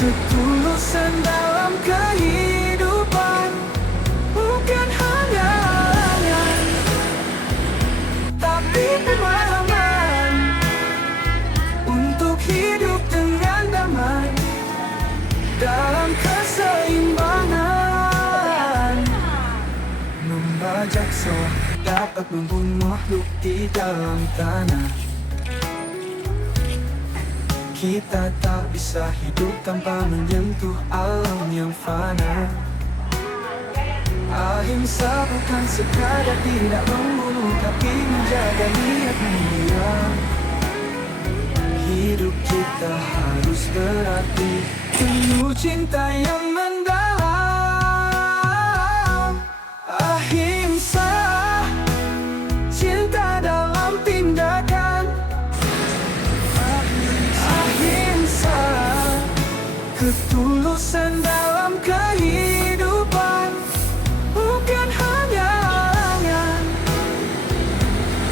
Ketulusan dalam kehidupan bukan hanya halangan, tapi pemahaman untuk hidup dengan damai dalam keseimbangan. Membajak sawah dapat membunuh makhluk di dalam tanah. Kita tak bisa hidup tanpa menyentuh alam yang fana. Ahimsa bukan sekadar tidak membunuh, tapi menjaga niat mulia. Hidup kita harus berarti penuh cinta yang mendalam. Ahimsa, cinta dalam tindakan. Ketulusan dalam kehidupan bukan hanya halangan,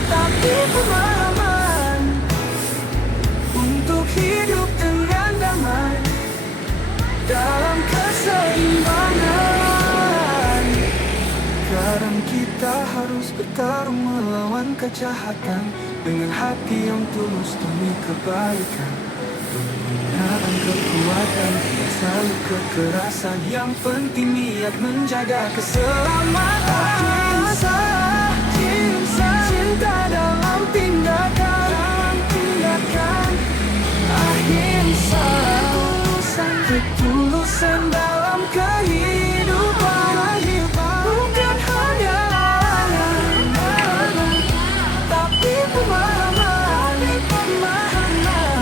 tapi pemahaman untuk hidup dengan damai dalam keseimbangan. Kadang kita harus bertarung melawan kejahatan dengan hati yang tulus demi kebaikan. Penggunaan kekuatan, selalu kekerasan, yang penting niat menjaga keselamatan. Cinta dalam tindakan, ahimsa, ketulusan dalam kehidupan bukan hanya halangan, tapi pemahaman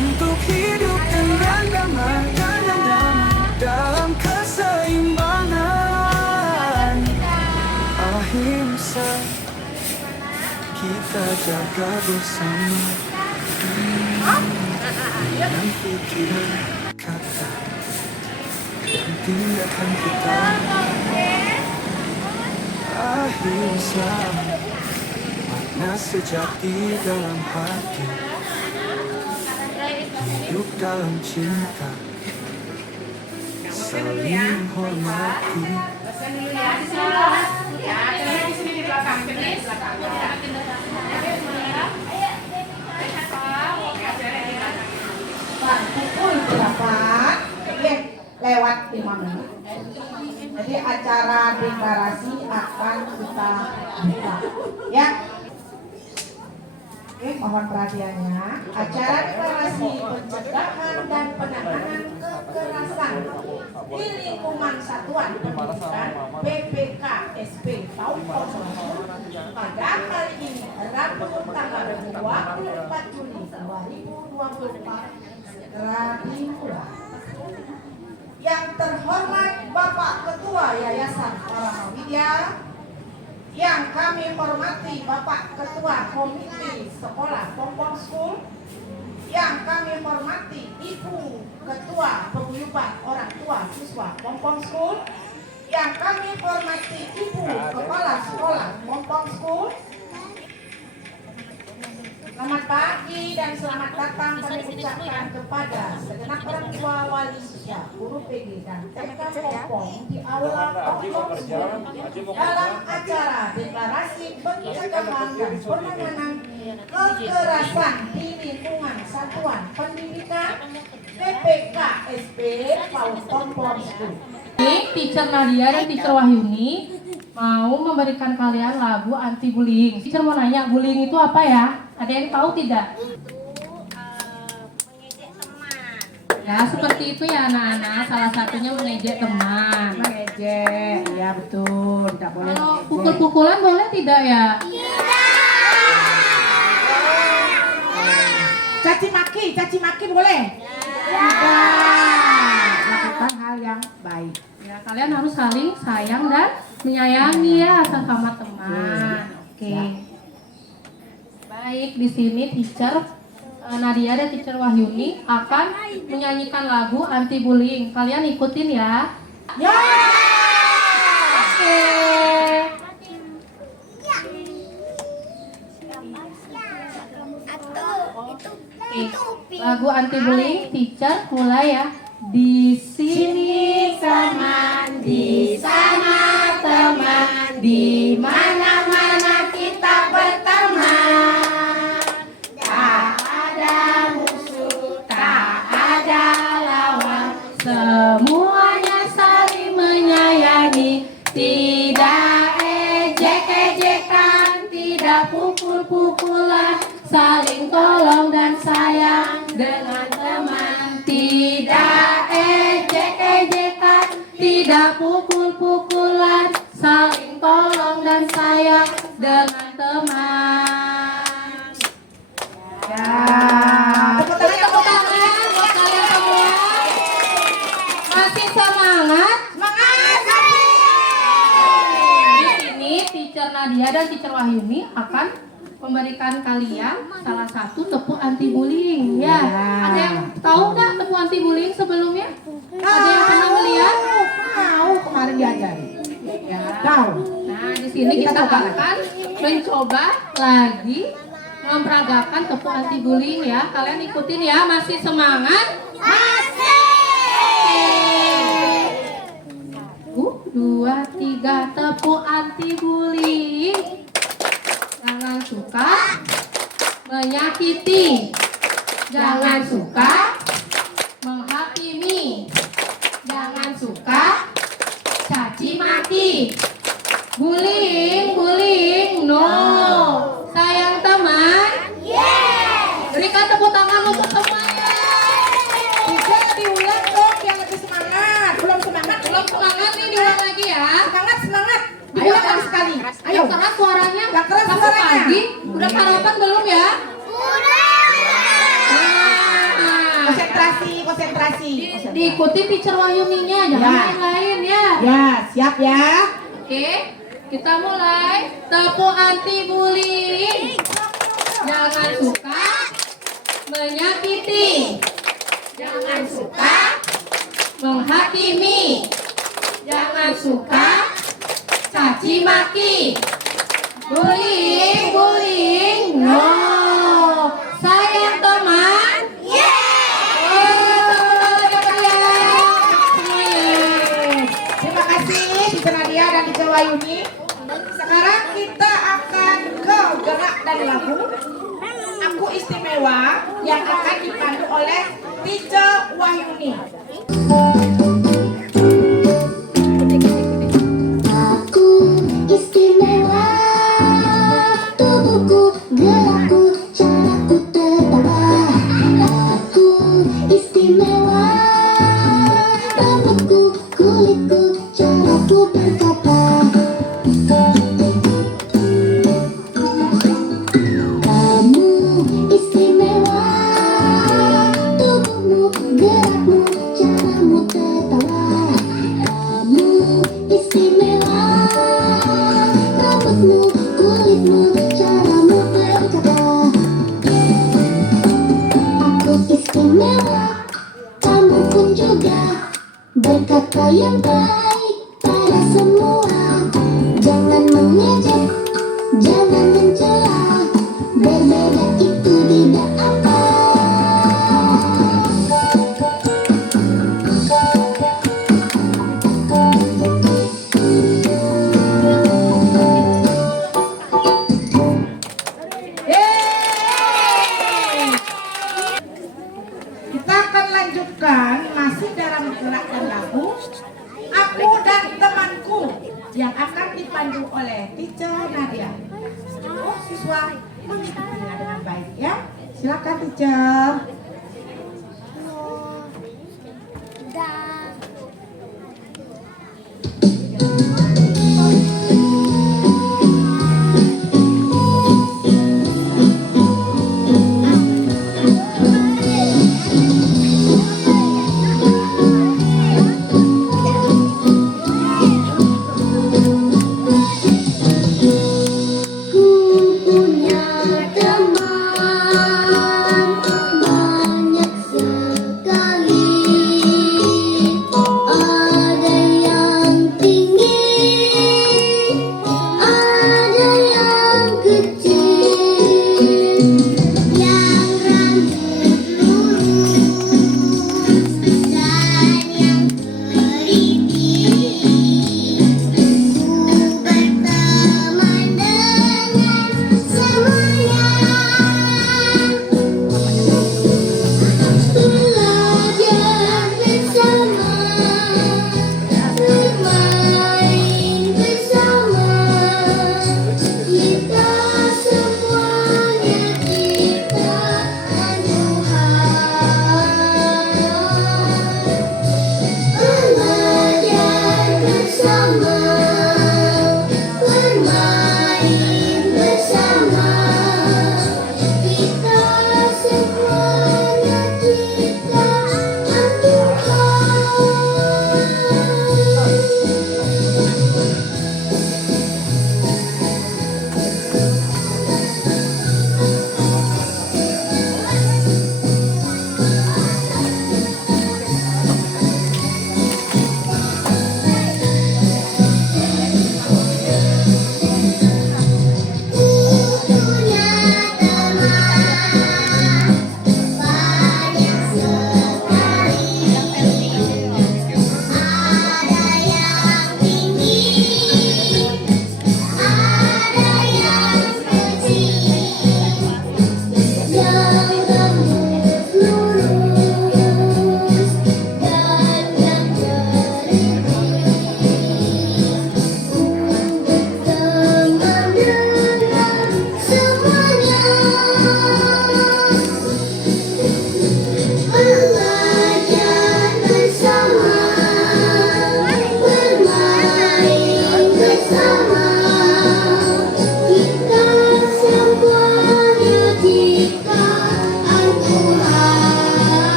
untuk hidup dengan damai dalam keseimbangan. Ahimsa, kita jaga bersama dengan pikiran, kata, dan tindakan kita. Ahimsa, makna sejati dalam hati, hidup dalam cinta, saling hormati. Pukul berapa? Lewat 5 menit. Jadi acara deklarasi akan kita buka, ya. Oke, mohon perhatiannya. Acara deklarasi pencegahan dan penanganan kekerasan di lingkungan Satuan Pendidikan PPK SP Paumpong pada hari ini, Rabu tanggal 24 Juni 2024 segera dimulai. Yang terhormat Bapak Ketua Yayasan Parama Widya, yang kami hormati Bapak Ketua Komite Sekolah Pompong School, yang kami hormati Ibu Ketua Paguyuban Orang Tua Siswa Pompong School, yang kami hormati Ibu Kepala Sekolah Pompong School. Selamat pagi dan selamat datang kami ucapkan kepada segenap orang tua, wali siswa, guru PG dan TK Pompong di Aula Pompong School dalam acara deklarasi pencegahan dan penanganan kekerasan di lingkungan Satuan Pendidikan PPK SP Pompong School. Teacher Nadia dan Teacher Wahyuni mau memberikan kalian lagu anti bullying. Teacher mau nanya, bullying itu apa ya? Ada yang tahu tidak? Mengejek teman. Ya, seperti itu ya anak-anak. Salah satunya mengejek teman. Mengejek, ya betul. Tidak boleh. Kalau pukul-pukulan boleh tidak ya? Caci maki boleh? Tidak. Lakukan hal yang baik. Ya, kalian harus saling sayang dan menyayangi ya sesama teman. Oke. Baik, di sini teacher Nadia dan teacher Wahyuni akan menyanyikan lagu anti bullying. Kalian ikutin ya. Ya. Oke. Oke, lagu anti bullying teacher mulai ya. Di sini teman, di sana teman, di mana-mana kita berteman. Tak ada musuh, tak ada lawan, semuanya saling menyayangi. Tidak ejek-ejekan, tidak pukul-pukulan, saling tolong dan sayang dengan teman. Tidak ejek-ejekan, tidak pukul-pukulan, saling tolong dan sayang dengan teman. Ya, tepuk tangan buat kalian semua. Masih semangat? Di sini teacher Nadia dan teacher Wahyuni akan memberikan kalian salah satu tepuk anti bullying ya. Ada yang tahu nggak tepuk anti bullying sebelumnya? Ada yang pernah melihat? Tahu, kemarin diajari. Ya. Tahu. Nah, di sini kita akan mencoba lagi memperagakan tepuk anti bullying ya. Kalian ikutin ya. Masih semangat? Masih. 2, 3 tepuk anti bullying. Jangan suka menyakiti, jangan suka menghakimi, jangan suka caci maki. Bullying, bullying, no. Sayang teman, yes. Berikan tepuk tangan untuk semuanya. Bisa diulang dong biar lebih semangat. Belum semangat, Belum semangat nih, diulang lagi ya. semangat, semangat. Ayo Diulang sekali sekali. Ayo. Yang keras suaranya. Yang keras Pas suaranya. pagi. Udah sarapan belum ya? Nah, Konsentrasi, konsentrasi. diikuti teacher Wahyuninya, jangan Ya. main-main ya. Ya, siap ya. Oke, kita mulai. Tepuk anti bullying. Jangan suka menyakiti, jangan suka menghakimi, jangan suka caci maki. Bullying, bullying, no. Sayang teman, Terima kasih Teacher Nadia dan Teacher Wahyuni. Sekarang kita akan ke gerak dan lagu Aku Istimewa yang akan dipandu oleh Teacher Wahyuni. Aku istimewa, tubuhku, gerakku, caraku tertawa. Aku istimewa, rambutku, kulitku, caraku berkata. Kamu istimewa, tubuhmu, gerakmu, caramu tertawa. Kamu istimewa, rambutmu, kulitmu, caramu berkata. Aku istimewa, kamu pun juga berkata yang baik pada semua. Jangan mengejek, jangan mencela, berbeda itu tidak apa. Yeay! Kita akan lanjutkan masih dalam gerak dan lagu Aku dan Temanku yang akan dipandu oleh Teacher Nadia. Oh, siswa mengikutinya dengan baik ya. Silakan Teacher. Ku punya teman.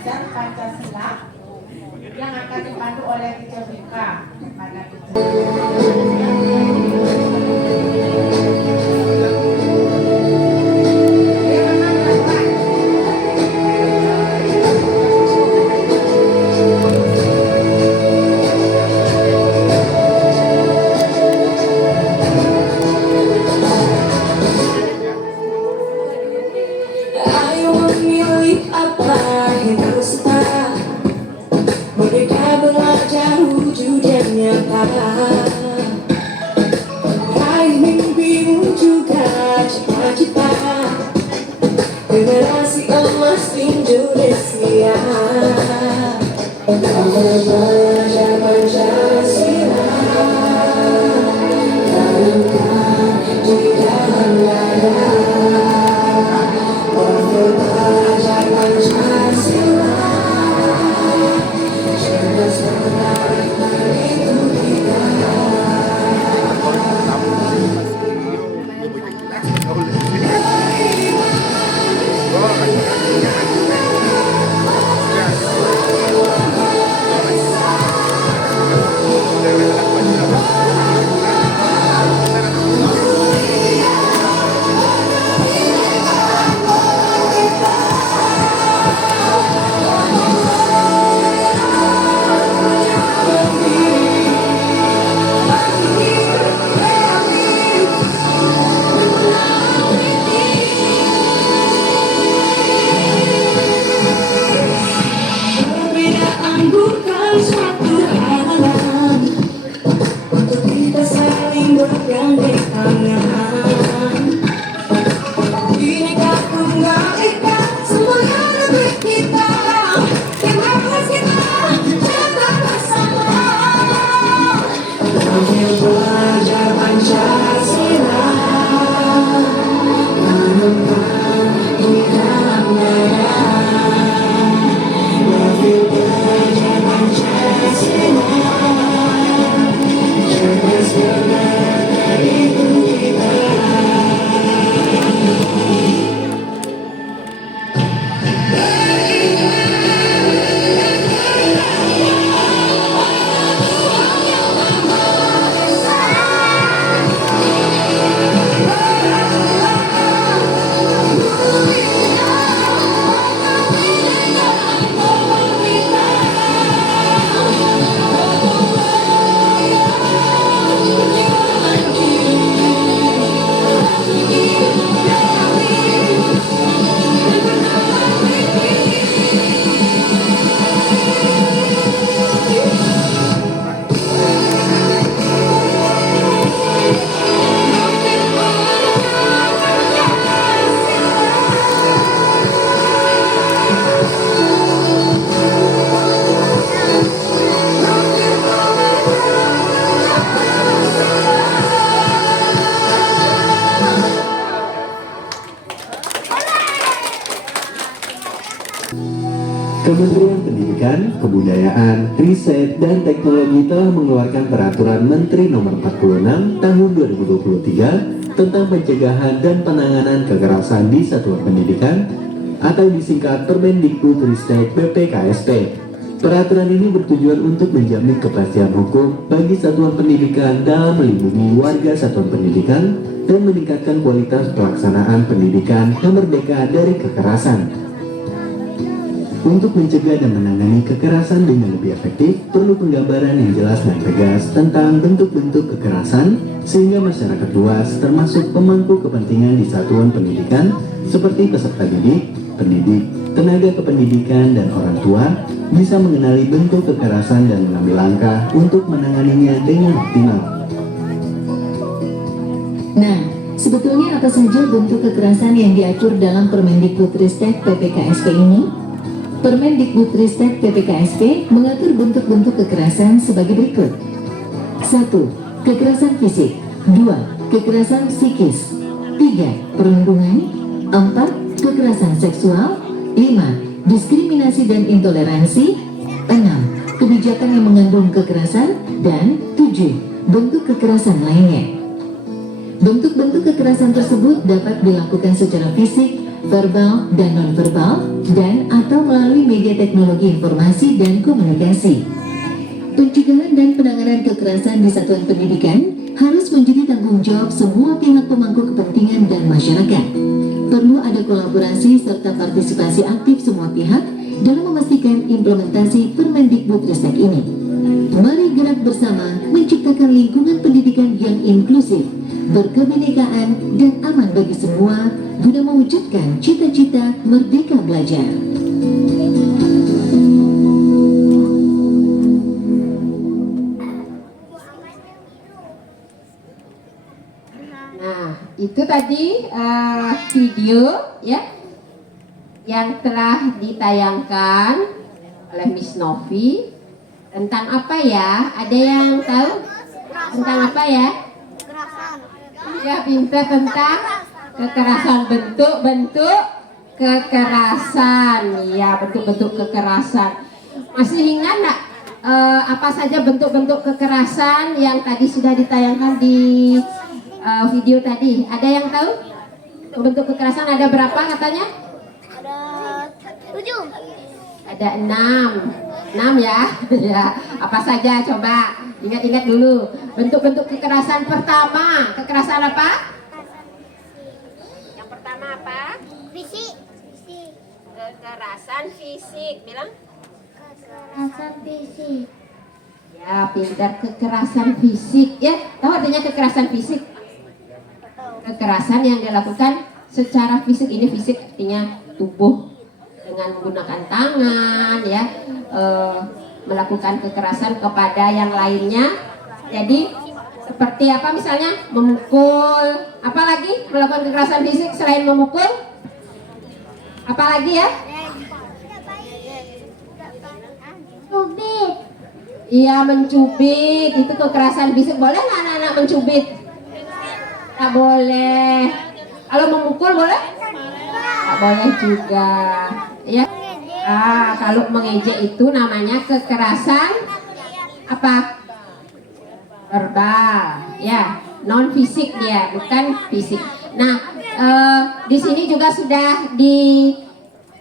belajar Pancasila yang akan dipandu oleh Teacher Rika pada Teacher. Ayo memilih apa yang dusta, merdeka belajar wujud yang nyata. Raih mimpimu juga cita-cita, generasi emas Indonesia. Kamu belajar Pancasila, tanamkan di dalam dada. Belajar Pancasila, cerdas menarik mengikuti kata. Perbedaan bukan suatu halangan untuk kita saling bergandeng tangan. Bineka Tunggal Ika, semuanya negeri kita, demokrasi kita jaga bersama. Kami belajar Pancasila, tanamkan di dalam dada. Belajar Pancasila, cerdas benar mengikuti kata. Kementerian Pendidikan, Kebudayaan, Riset, dan Teknologi telah mengeluarkan Peraturan Menteri Nomor 46 Tahun 2023 tentang pencegahan dan penanganan kekerasan di satuan pendidikan atau disingkat Permendikbudristek PPKSP. Peraturan ini bertujuan untuk menjamin kepastian hukum bagi satuan pendidikan dalam melindungi warga satuan pendidikan dan meningkatkan kualitas pelaksanaan pendidikan yang merdeka dari kekerasan. Untuk mencegah dan menangani kekerasan dengan lebih efektif, perlu penggambaran yang jelas dan tegas tentang bentuk-bentuk kekerasan, sehingga masyarakat luas, termasuk pemangku kepentingan di satuan pendidikan, seperti peserta didik, pendidik, tenaga kependidikan, dan orang tua, bisa mengenali bentuk kekerasan dan mengambil langkah untuk menanganinya dengan optimal. Nah, sebetulnya apa saja bentuk kekerasan yang diatur dalam Permendikbudristek PPKSP ini? Permendikbudristek PPKSP mengatur bentuk-bentuk kekerasan sebagai berikut. 1. Kekerasan fisik. 2. Kekerasan psikis. 3. Perundungan. 4. Kekerasan seksual. 5. Diskriminasi dan intoleransi. 6. Kebijakan yang mengandung kekerasan. Dan 7. Bentuk kekerasan lainnya. Bentuk-bentuk kekerasan tersebut dapat dilakukan secara fisik verbal dan nonverbal, dan atau melalui media teknologi informasi dan komunikasi. Pencegahan dan penanganan kekerasan di satuan pendidikan harus menjadi tanggung jawab semua pihak pemangku kepentingan dan masyarakat. Perlu ada kolaborasi serta partisipasi aktif semua pihak dalam memastikan implementasi Permendikbudristek ini. Mari gerak bersama menciptakan lingkungan pendidikan yang inklusif, berkebinekaan, dan aman bagi semua guna mewujudkan cita-cita merdeka belajar. Nah, itu tadi video ya yang telah ditayangkan oleh Miss Novi tentang apa ya? Ada yang tahu tentang apa ya? Ya, pintar tentang kekerasan, bentuk-bentuk kekerasan. Ya, bentuk-bentuk kekerasan. Masih ingat nggak apa saja bentuk-bentuk kekerasan yang tadi sudah ditayangkan di video tadi? Ada yang tahu? Bentuk kekerasan ada berapa katanya? Ada 6 ya. Ya, apa saja coba ingat-ingat dulu. Bentuk-bentuk kekerasan pertama, kekerasan apa? Yang pertama apa? Fisik. Kekerasan fisik. Bilang? Kekerasan fisik. Ya, pintar, kekerasan fisik ya. Tahu artinya kekerasan fisik? Kekerasan yang dilakukan secara fisik. Ini fisik artinya tubuh dengan menggunakan tangan ya, melakukan kekerasan kepada yang lainnya. Jadi seperti apa misalnya memukul, apalagi melakukan kekerasan fisik selain memukul, apalagi ya? Cubit. Iya, mencubit itu kekerasan fisik. Boleh nggak anak-anak mencubit? Tak boleh. Kalau memukul boleh? Tak boleh juga. Ya. Kalau mengejek itu namanya kekerasan apa? Verbal. Ya, non fisik dia, bukan fisik. Nah, di sini juga sudah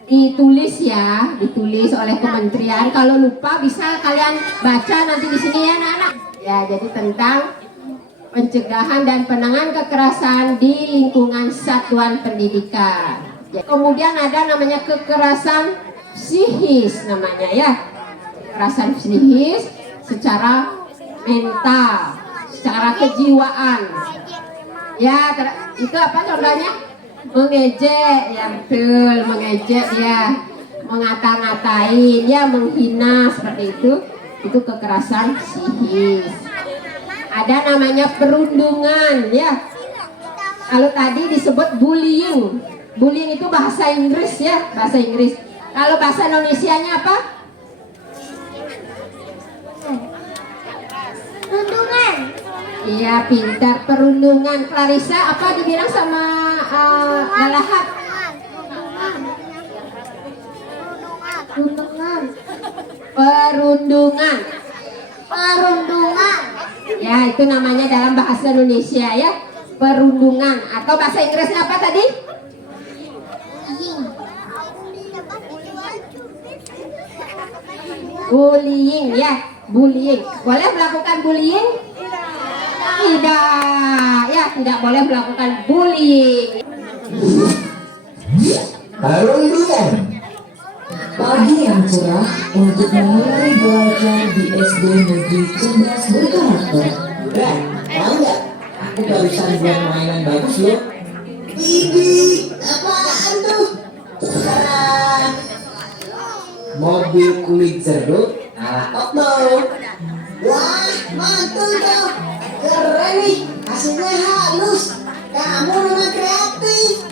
ditulis ya, ditulis oleh kementerian. Kalau lupa bisa kalian baca nanti di sini ya, anak-anak. Ya, jadi tentang pencegahan dan penanganan kekerasan di lingkungan satuan pendidikan. Kemudian ada namanya kekerasan psikis namanya ya. Kekerasan psikis secara mental, secara kejiwaan. Ya, itu apa contohnya? Mengejek, ya betul, mengejek ya, mengata-ngatain, ya menghina seperti itu kekerasan psikis. Ada namanya perundungan ya. Kalau tadi disebut bullying. Bullying itu bahasa Inggris ya, bahasa Inggris. Kalau bahasa Indonesianya apa? Perundungan. Iya, pintar, perundungan. Clarissa apa dibilang sama Galahad? Perundungan. Perundungan. Perundungan. Ya, itu namanya dalam bahasa Indonesia ya, perundungan. Atau bahasa Inggrisnya apa tadi? Bullying ya, bullying. Boleh melakukan bullying? Tidak, ya tidak boleh melakukan bullying. Perundungan. Pagi yang cerah untuk memulai belajar di SD Negeri Cerdas Berkarakter. Tahu nggak? Aku barusan buat mainan bagus loh. Ini apaan tuh? Mobil kulit jeruk ala Okto. Wah, mantul dong. Keren nih, hasilnya halus. Kamu memang kreatif.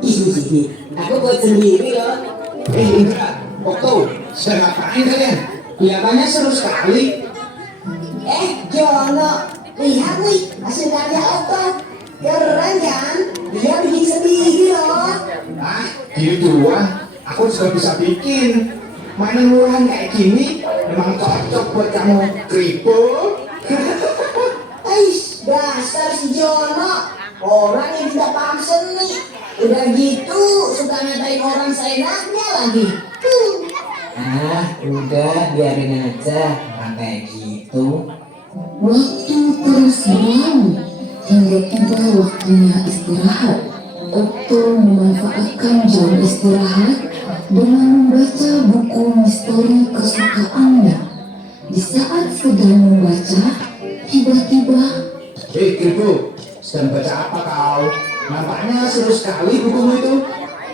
Ih, aku buat sendiri loh. Indra, Okto, sedang ngapain kalian? Kelihatannya seru sekali. Jono, lihat nih hasil karya Okto. Keren kan? Dia bikin sendiri loh. Ah, ini dua, aku sudah bisa bikin. Mainan murahan kayak gini memang cocok buat kamu. Kripo. Dasar si Jono, orang yang tidak paham seni. Udah gitu suka ngatain orang seenaknya lagi. Udah biarin aja orang kayak gitu. Waktu terus berlalu hingga tiba waktunya istirahat. Okto memanfaatkan jam istirahat dengan membaca buku misteri kesukaannya. Di saat sedang membaca, tiba-tiba Kribo, sedang baca apa kau? Nampaknya seru sekali bukumu itu.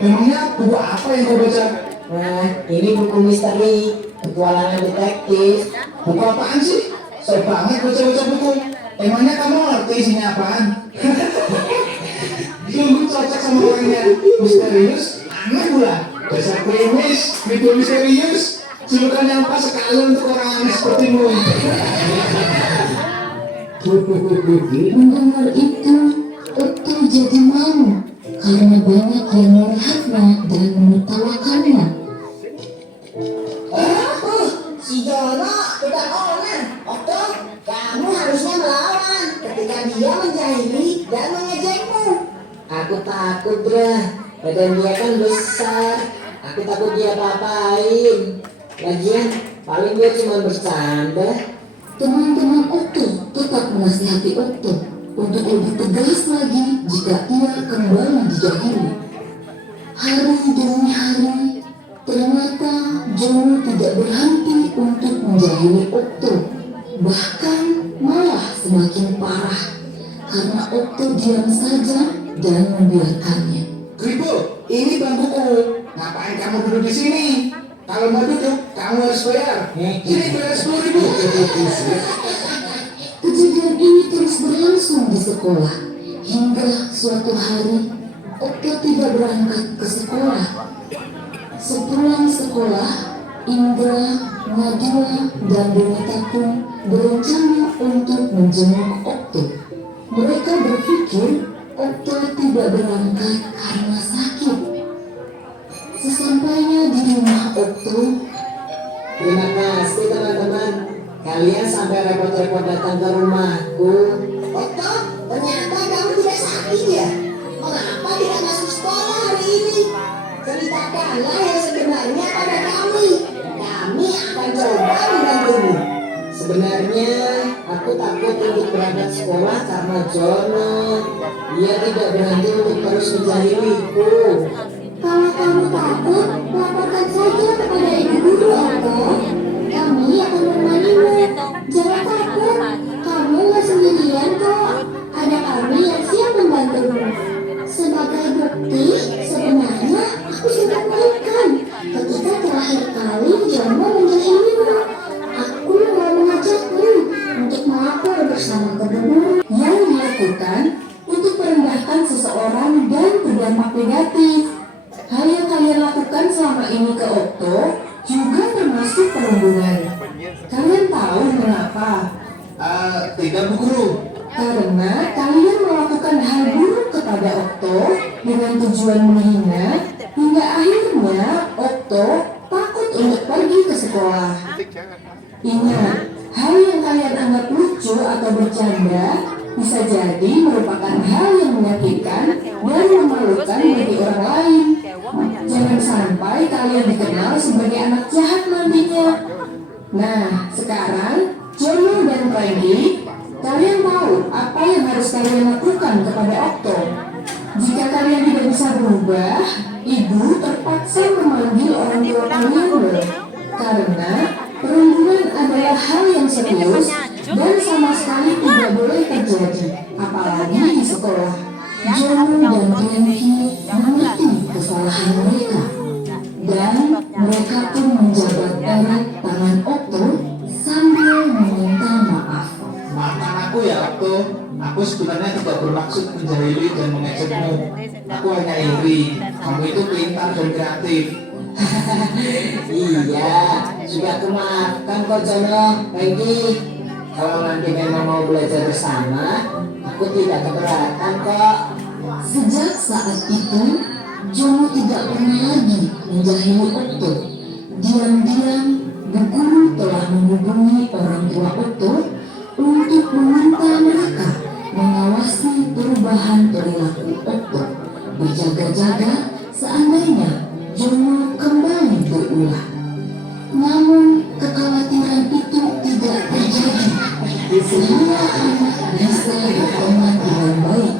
Memangnya buku apa yang kau baca? Nah, ini buku misteri, petualangan detektif. Buku apaan sih? Seru banget baca-baca buku. Emangnya kamu ngerti isinya apaan? Sungguh cocok sama orangnya. Misterius, aneh pula. Dasar krimis, Kribo misterius. Julukan yang pas sekali untuk orang aneh sepertimu. mendengar itu, Okto jadi malu karena banyak yang melihatnya dan menertawakannya. Si Jono udah onar. Okto, kamu harusnya melawan ketika dia menjahili dan mengejekmu. Aku takut, Bra. Badan dia kan besar. Aku takut dia apa-apain. Lagian, paling dia cuma bercanda. Teman-teman Okto tetap menasihati Okto untuk lebih tegas lagi jika ia kembali dijahili. Hari demi hari, ternyata Jono tidak berhenti untuk menjahili Okto. Bahkan malah semakin parah karena Okto diam saja dan membiarkannya. Kribo, ini bangkuku. Ngapain kamu duduk di sini? Kalau mau duduk, kamu harus bayar. Ini bayar 10.000. Kejadian ini terus berlangsung di sekolah hingga suatu hari Okto tidak berangkat ke sekolah. Sepulang sekolah, Indra, Nadila, dan Donita pun berencana untuk menjenguk Okto. Mereka berpikir Okto tidak berangkat karena sakit. Sesampainya di rumah Okto, Terima kasih teman-teman. Kalian sampai repot-repot datang ke rumahku. Okto, ternyata kamu tidak sakit ya? Mengapa tidak masuk sekolah hari ini? Ceritakanlah yang sebenarnya pada kami. Kami akan coba membantumu. Sebenarnya aku takut untuk berangkat sekolah karena Jono. Dia tidak berhenti untuk terus menjahiliku. Kalau kamu takut, laporkan saja kepada ibu guru Okto. Kami akan menemanimu. Jangan takut, kamu nggak sendirian kok. Ada kami yang siap membantumu. Sebagai bukti, sebenarnya aku sudah melakukan ketika terakhir kali Jono menjahilimu. Aku mau mengajakmu untuk melapor bersama ke guru. yang dilakukan untuk merendahkan seseorang dan berdampak negatif. Hal yang kalian lakukan selama ini ke Okto juga termasuk perundungan. Kalian tahu mengapa? Tidak, Bu Guru. Karena kalian melakukan hal buruk kepada Okto dengan tujuan menghina, hingga akhirnya Okto takut untuk pergi ke sekolah. Ingat, hal yang kalian anggap lucu atau bercanda bisa jadi merupakan hal yang menyakitkan dan memalukan bagi orang lain. Jangan sampai kalian dikenal sebagai anak jahat nantinya. Nah, sekarang Jono dan Frankie, kalian tahu apa yang harus kalian lakukan kepada Okto. Jika kalian tidak bisa berubah, ibu terpaksa memanggil orang tua kalian loh. Karena perundungan adalah hal yang serius dan sama sekali tidak boleh terjadi, apalagi di sekolah. Jono dan Frankie mengerti kesalahan mereka, dan mereka pun menjabat erat tangan Okto sambil meminta maaf. Maafkan aku ya, Okto. Aku sebenarnya tidak bermaksud menjahili dan mengejekmu. Aku hanya iri. Kamu itu pintar dan kreatif. Iya, sudah kemaafkan kok Jono, Frankie. Kalau nanti memang mau belajar bersama, aku tidak keberatan kok. Sejak saat itu, Jono tidak pernah lagi menjahili Okto. Diam-diam, Bu Guru telah menghubungi orang tua Okto untuk meminta mereka mengawasi perubahan perilaku Okto. berjaga-jaga seandainya Jono kembali berulah. Namun kekhawatiran itu tidak terjadi sehingga anak bisa berteman dengan baik.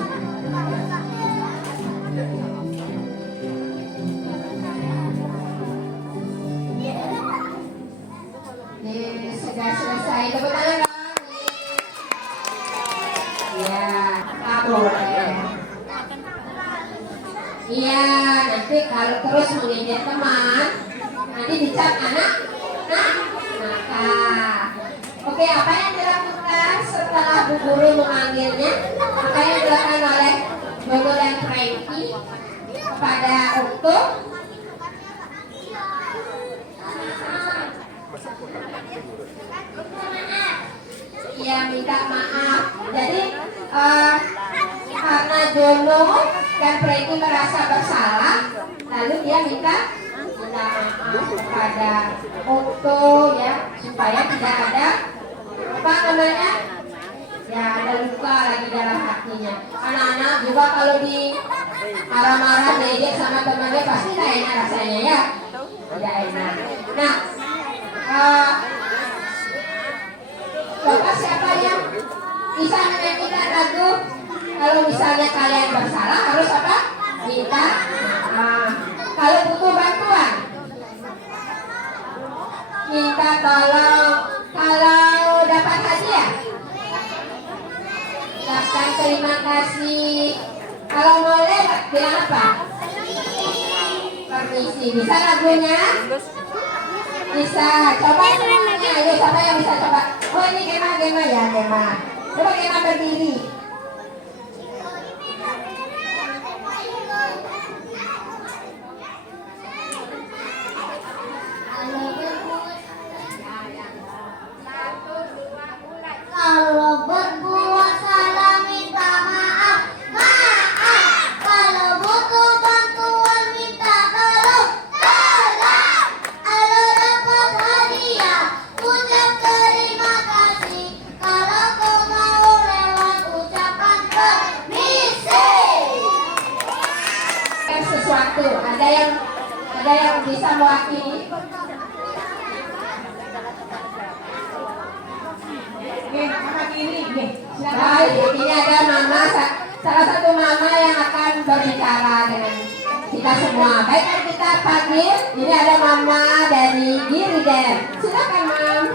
Sudah selesai, tepuk tangan dong. Ya, iya, nanti kalau terus mengejek teman, nanti dicap anak nakal. Oke, apa yang dilakukan setelah Bu Guru memanggilnya? Apa yang dilakukan oleh Bobo dan Frankie kepada Okto? Iya, minta maaf. Jadi karena Jono dan Frankie merasa bersalah, lalu dia minta maaf kepada Okto ya, supaya tidak ada apa namanya, ya ada luka lagi dalam hatinya. Anak-anak juga kalau di marah-marah diejek sama temannya pasti tidak enak rasanya ya, tidak enak. Nah, coba siapa yang bisa menyanyikan lagu kalau misalnya kalian bersalah harus apa? Minta kalau butuh bantuan minta tolong, kalau dapat hadiah ucapkan terima kasih, kalau mau lewat bilang apa? Permisi. Bisa lagunya? Bisa. Coba semuanya. Ayo siapa yang bisa coba? Oh ini Gema ya, Gema. Coba Gema berdiri. Kalau berbuat salah minta maaf, maaf. Kalau butuh bantuan minta tolong, tolong. Kalau dapat hadiah, ucap terima kasih. Kalau kau mau lewat, ucapkan permisi. Sesuatu, ada yang bisa mewakili? Baik, ini ada mama, salah satu mama yang akan berbicara dengan kita semua. Baik, kita panggil. Ini ada mama dari Girigen. Silakan, Mam.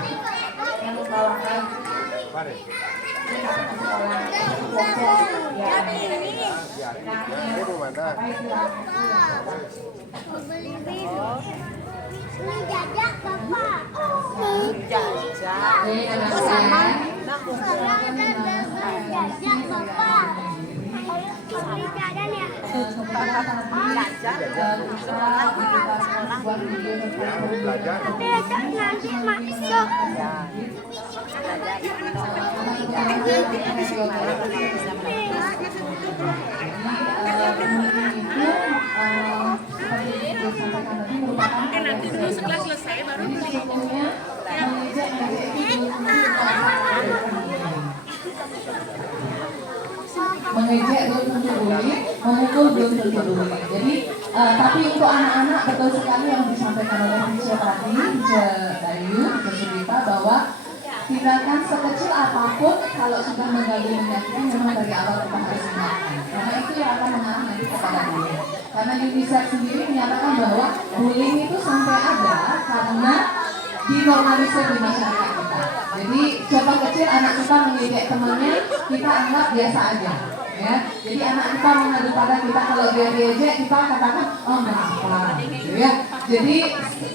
Ini jajak Bapak. Ini nama saya. Jajak Bapak. Beli jajan ya? Tapi nanti masuk. Nanti dulu setelah selesai baru mengejek belum tentu bullying, memukul belum tentu bullying. Jadi tapi untuk anak-anak betul sekali yang disampaikan oleh teacher tadi, teacher Dayu, teacher Surita, bahwa tindakan sekecil apapun kalau sudah mengganggu menyakiti memang dari awal kita harus ingatkan. Karena itu yang akan mengarah nanti kepada bullying. Karena UNICEF sendiri menyatakan bahwa bullying itu sampai ada karena dinormalisir di masyarakat kita. Jadi contoh kecil anak kita mengejek temannya, kita anggap biasa aja. Ya, jadi anak kita mengadu pada kita, kalau dia diejek kita katakan oh nggak apa, gitu ya. Jadi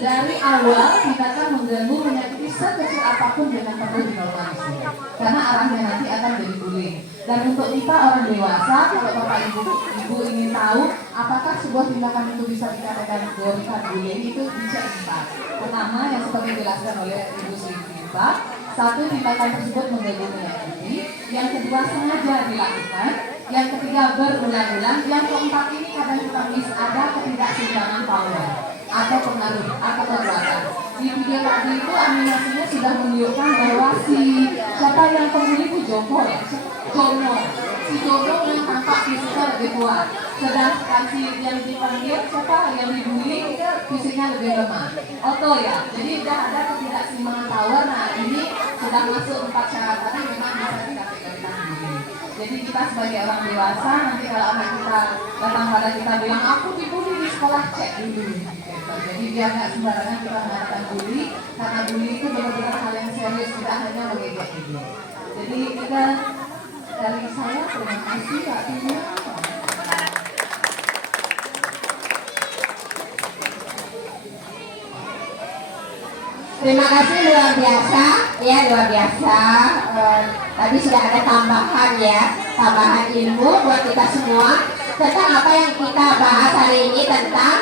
dari awal kita kan mengganggu menyakiti sekecil apapun dengan perlu dinormalisir, karena arahnya nanti akan jadi bullying. Dan untuk kita orang dewasa, kalau bapak ibu ingin tahu apakah sebuah tindakan itu bisa dikatakan bullying, itu dicek empat. Pertama yang seperti dijelaskan oleh Ibu Sri Tirta, satu tindakan tersebut mengganggu menyakiti, yang kedua sengaja dilakukan, yang ketiga berulang-ulang, yang keempat ini kadang kita ada ketidakseimbangan power atau pengaruh atau kekuatan. Di video tadi itu animasinya sudah menunjukkan bahwa siapa yang pemilih itu Jono ya, Jono. si jomblo yang tampak fisiknya lebih kuat. Sedangkan si yang dipanggil siapa yang dibully itu fisiknya lebih lemah. Oto ya. Jadi udah ada ketidakseimbangan power. Nah ini sudah masuk 4 syarat tadi memang bisa dikategorikan bully. Jadi kita sebagai orang dewasa nanti kalau anak kita datang pada kita bilang aku dibully di sekolah, cek dulu. Jadi biar nggak sembarangan kita mengatakan bully, karena bully itu benar-benar hal yang serius, tidak hanya mengejek-ejek. Jadi kita dari saya terima kasih waktunya. Terima kasih luar biasa, ya luar biasa. Tadi sudah ada tambahan ya, tambahan ilmu buat kita semua tentang apa yang kita bahas hari ini tentang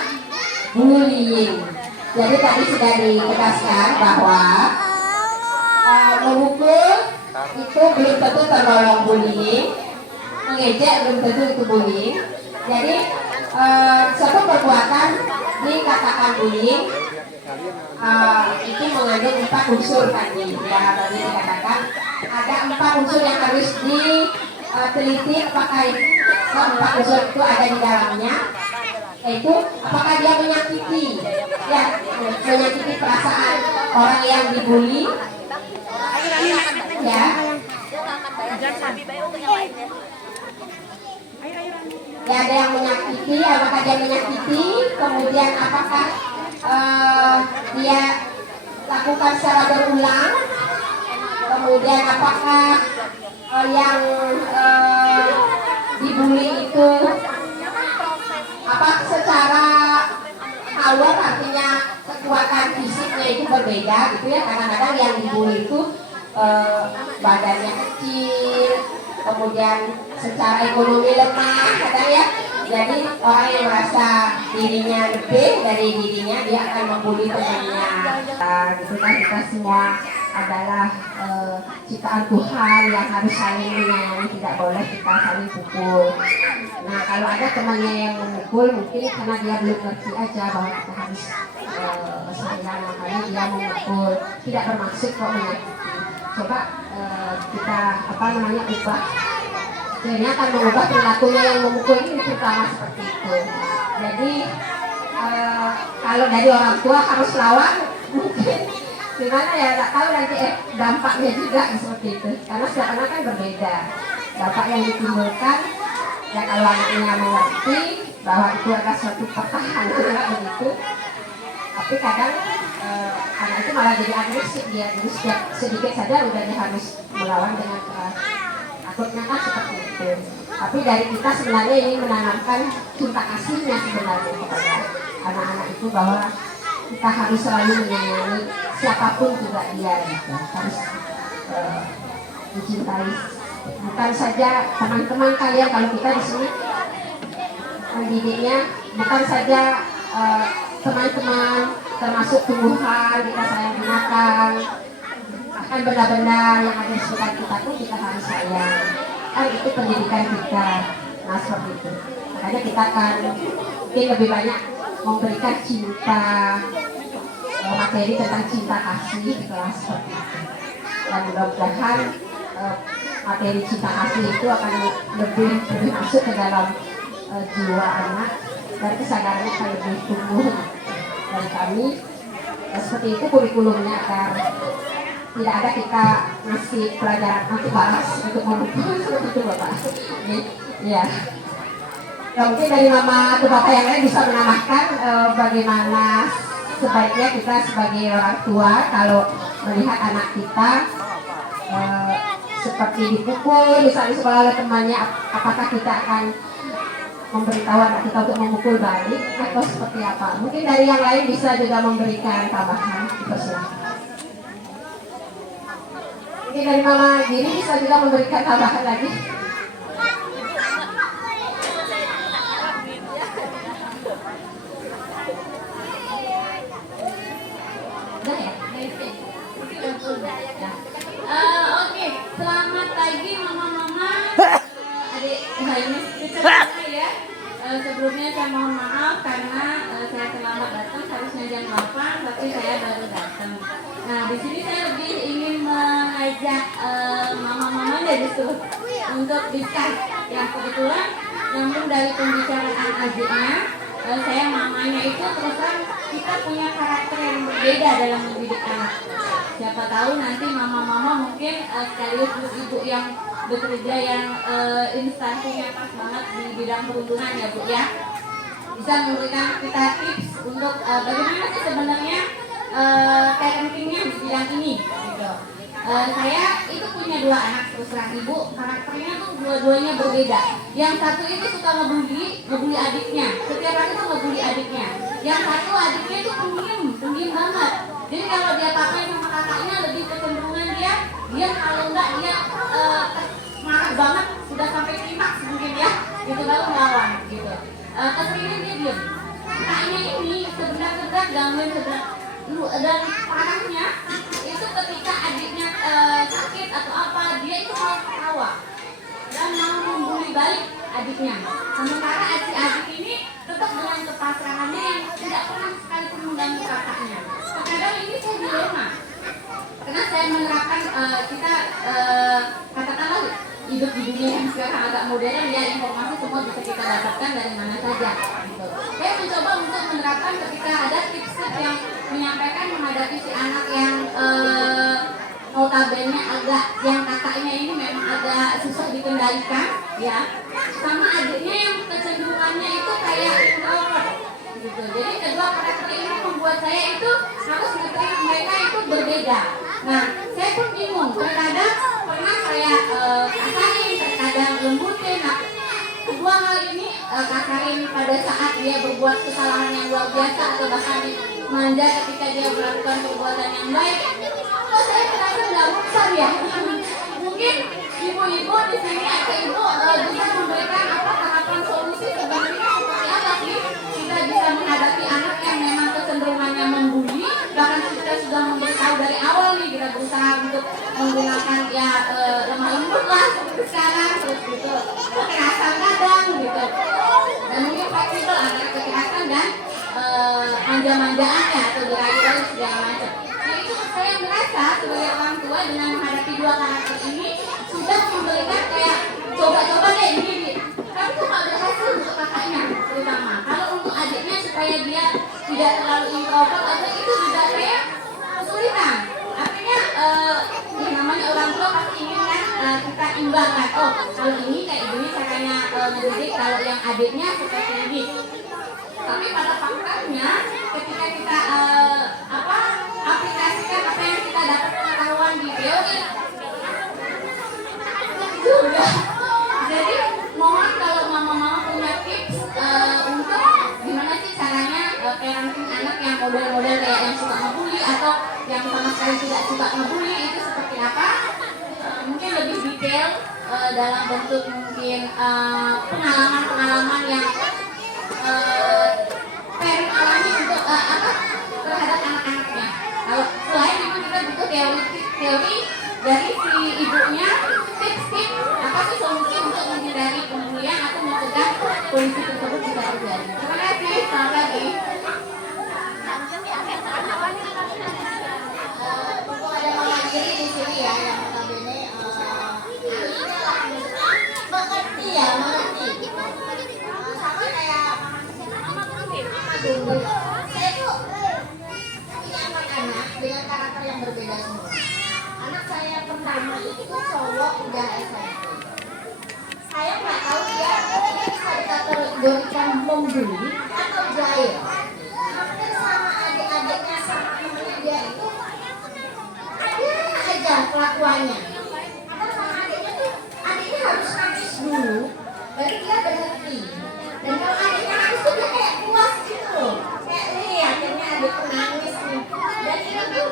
bullying. Jadi tadi sudah ditegaskan bahwa memukul itu belum tentu tergolong bullying, mengejek belum tentu itu bullying. Jadi suatu perbuatan dikatakan bullying itu mengandung 4 unsur tadi ya. Tadi dikatakan ada 4 unsur yang harus diteliti apakah 4 unsur itu ada di dalamnya, yaitu apakah dia menyakiti ya, menyakiti perasaan orang yang dibully ya. Ya ada yang menyakiti, apakah dia menyakiti, kemudian apakah dia lakukan secara berulang, kemudian apakah yang dibully itu apa secara power, artinya kekuatan fisiknya itu berbeda gitu ya. Kadang-kadang yang dibully itu badannya kecil, kemudian secara ekonomi lemah kadang ya. Jadi orang yang merasa dirinya lebih dari dirinya, dia akan membuli temannya. Gitu kan, kita semua adalah ciptaan Tuhan yang harus saling menyayangi, tidak boleh kita saling pukul. Nah kalau ada temannya yang memukul, mungkin karena dia belum ngerti aja bahwa kita harus sayang, makanya dia memukul, tidak bermaksud kok menyakiti. Coba kita ubah. Akhirnya akan mengubah perilakunya yang memukul ini terutama seperti itu. Jadi kalau dari orang tua harus lawan, mungkin gimana ya, nggak tahu nanti dampaknya juga seperti itu. Karena setiap anak kan berbeda. Dampak yang ditimbulkan ya kalau anaknya mengerti bahwa itu adalah suatu pertahanan begitu. Tapi kadang anak itu malah jadi agresif dia, jadi setiap sedikit saja udah dia harus melawan dengan keras. Takutnya kan seperti itu. Tapi dari kita sebenarnya ini menanamkan cinta kasihnya sebenarnya kepada anak-anak itu, bahwa kita harus selalu menyayangi siapapun juga dia gitu. Harus dicintai. Bukan saja teman-teman kalian, kalau kita di sini mendidiknya bukan saja teman-teman, termasuk tumbuhan kita sayang gunakan. Bahkan benda-benda yang ada di sekitar kita pun kita harus sayang. Kan itu pendidikan kita. Nah seperti itu. Makanya kita akan mungkin lebih banyak memberikan cinta, materi tentang cinta kasih di kelas seperti itu. Dan mudah-mudahan materi cinta kasih itu akan lebih masuk ke dalam jiwa anak, dan kesadarannya akan lebih tumbuh. Dan kami seperti itu kurikulumnya, agar tidak ada kita ngasih pelajaran anti balas untuk memukul seperti itu Bapak. Ya. Ya, mungkin dari Mama atau Bapak yang lain bisa menambahkan bagaimana sebaiknya kita sebagai orang tua kalau melihat anak kita seperti dipukul misalnya sekolah oleh temannya, apakah kita akan memberitahu anak kita untuk memukul balik atau seperti apa? Mungkin dari yang lain bisa juga memberikan tambahan. Persilahkan. Mungkin dari Mama Giri bisa juga memberikan tambahan lagi. Oke, selamat pagi mama-mama, adik saya ya. Sebelumnya saya mohon maaf karena saya terlambat datang, harusnya jam 8 tapi saya baru datang. Nah di sini saya lebih ingin mengajak mama-mama dari seluruh untuk discuss. Yang kebetulan namun dari pembicaraan adiknya, saya mamanya itu terus terang kita punya karakter yang berbeda dalam mendidik anak. Siapa tahu nanti mama-mama mungkin sekaligus ibu yang bekerja yang instansinya pas banget di bidang perundungan ya Bu ya, bisa memberikan kita tips untuk bagaimana sih sebenarnya parentingnya di bidang ini gitu. Saya itu punya 2 anak, terus terang ibu karakternya tuh dua-duanya berbeda. Yang satu itu suka ngebully adiknya, setiap hari tuh ngebully adiknya. Yang satu adiknya itu pendiam banget. Jadi kalau dia pakai sama kakaknya lebih kecenderungan dia kalau enggak dia marah banget, sudah sampai klimaks mungkin ya, itu baru melawan gitu. Keseringan dia diam. Kakaknya ini sebenarnya gangguan dan parahnya itu ketika adiknya sakit atau apa, dia itu mau ketawa dan mau membuli balik adiknya. Sementara adik ini tetap dengan kepasrahannya yang tidak pernah sekalipun mengganggu kakaknya. Terkadang ini saya dilema, karena saya menerapkan kita katakanlah hidup di dunia yang sekarang agak modern ya, informasi semua bisa kita dapatkan dari mana saja gitu. Saya mencoba untuk menerapkan ketika ada tips-tips yang menyampaikan menghadapi si anak yang notabene agak, yang kakaknya ini memang agak susah dikendalikan ya, sama adiknya yang kecenderungannya itu kayak introvert gitu. Jadi kedua karakter ini membuat saya itu harus nge-treat mereka itu berbeda. Nah, saya pun bingung, terkadang pernah saya kasarin, terkadang lembutin. Nah, kedua hal ini kasarin pada saat dia berbuat kesalahan yang luar biasa atau bahkan manja ketika dia melakukan perbuatan yang baik. Kalau saya merasa nggak besar ya. Mungkin ibu-ibu di sini atau ibu bisa memberikan apa harapan solusi sebenarnya seperti apa sih kita bisa menghadapi anak yang memang kecenderungannya membuli, bahkan kita sudah memberitahu dari awal nih, kita berusaha untuk menggunakan ya lemah lembut lah seperti sekarang, terus gitu kekerasan kadang gitu, dan mungkin fleksibel antara kekerasan dan manja-manjaannya atau dirayu-rayu segala macam. Nah itu saya merasa sebagai orang tua dengan menghadapi 2 karakter ini sudah memberikan kayak coba-coba deh ini kan itu nggak berhasil untuk kakaknya terutama. Kalau untuk adiknya supaya dia tidak terlalu introvert atau itu juga saya kesulitan. Artinya ya namanya orang tua pasti ingin kan kita imbangkan. Oh kalau ini kayak gini caranya mendidik, kalau yang adiknya seperti ini. Tapi pada faktanya ketika kita aplikasikan apa yang kita dapat pengetahuan di teori juga. Jadi mohon kalau mama-mama punya tips untuk gimana sih caranya parenting anak yang model-model kayak yang suka ngebully atau yang sama sekali tidak suka ngebully itu seperti apa? Mungkin lebih detail dalam bentuk mungkin pengalaman-pengalaman yang parent alami untuk terhadap anak-anaknya. Kalau selain memang kita butuh teori dari si ibunya, tips-tips apa sih solusi untuk menghindari pembulian atau mencegah kondisi tersebut bisa terjadi. Terima kasih, selamat pagi. Ada mama diri di sini ya yang notabene mengerti ya, mengerti. Sama kayak mama dulu. Saya tuh punya 4 anak dengan karakter yang berbeda semua. Anak saya pertama itu cowok udah SMP. Saya nggak tahu dia bisa dikategorikan membuli atau jahil. Hampir sama adik-adiknya sama temennya dia itu ada aja kelakuannya. Karena sama adiknya tuh adiknya harus nangis dulu, baru dia berhenti. Dan kalau adiknya nangis tuh dia kayak puas gitu loh. Kayak nih akhirnya adikku nangis nih. Dan itu tuh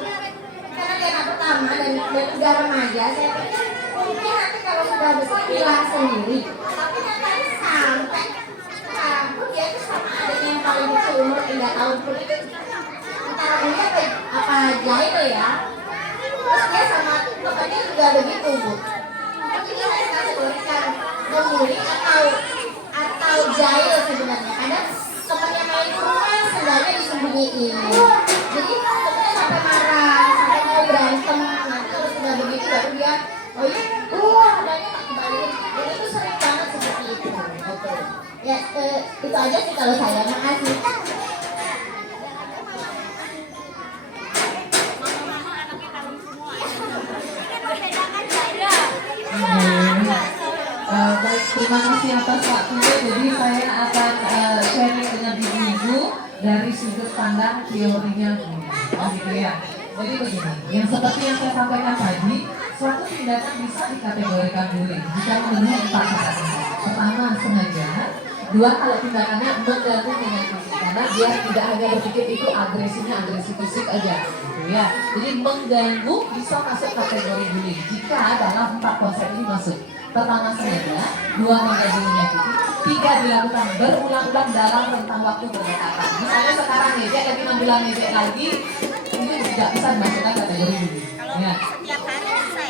karena dia anak pertama dan udah remaja, saya pikir mungkin nanti kalau sudah besar hilang sendiri. Tapi nyatanya sampai sekarang pun dia itu sama adiknya yang paling kecil umur 3 tahun pun itu antara ini apa jahil ya. Terus dia sama temannya juga begitu Bu. Tapi dia harus kategorikan membuli atau jahil sebenarnya. Kadang temannya main ke rumah sebenarnya disembunyiin. Jadi temannya sampai marah, sampai mau berantem. Nanti kalau sudah begitu baru dia, oh iya, adanya tak kembaliin. Itu aja sih kalau saya. Makasih. Baik, terima kasih atas waktunya. Jadi saya akan sharing dengan ibu-ibu dari sudut pandang teorinya, gitu ya. Jadi begini, yang seperti yang saya sampaikan tadi, suatu tindakan bisa dikategorikan bullying jika memenuhi 4 syarat. Pertama, sengaja. 2, kalau tindakannya mengganggu dengan fisik, karena dia tidak hanya berpikir itu agresinya agresi fisik aja, gitu ya. Jadi mengganggu bisa masuk kategori bullying jika dalam 4 konsep ini masuk. Pertama, sengaja. 2, mengganggu menyakiti. 3, dilakukan berulang-ulang dalam rentang waktu berdekatan. Misalnya sekarang ngejek lagi, 6 bulan ngejek lagi, ini tidak bisa dimasukkan kategori bullying. Ya.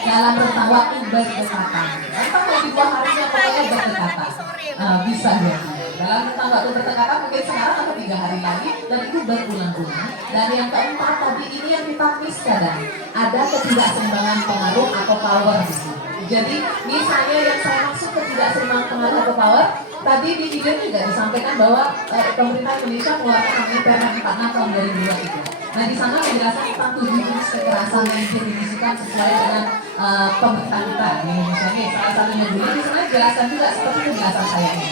Dalam rentang waktu berdekatan. Entah kalau di bawah harinya pokoknya berdekatan. Bisa ya. Dalam rentang waktu berdekatan mungkin sekarang atau 3 hari lagi, dan itu berulang-ulang. Dan yang keempat tadi ini yang kita miss kadang, ada ketidakseimbangan pengaruh atau power di sini. Jadi misalnya yang saya maksud ketidakseimbangan pengaruh atau power, tadi di video juga disampaikan bahwa pemerintah Indonesia mengeluarkan namanya Permen 46 tahun 2023. Nah di sana menjelaskan tentang 7 jenis kekerasan yang didefinisikan sesuai dengan pemerintah kita di Indonesia ini. Salah satunya dulu di sana dijelaskan juga seperti penjelasan saya ini.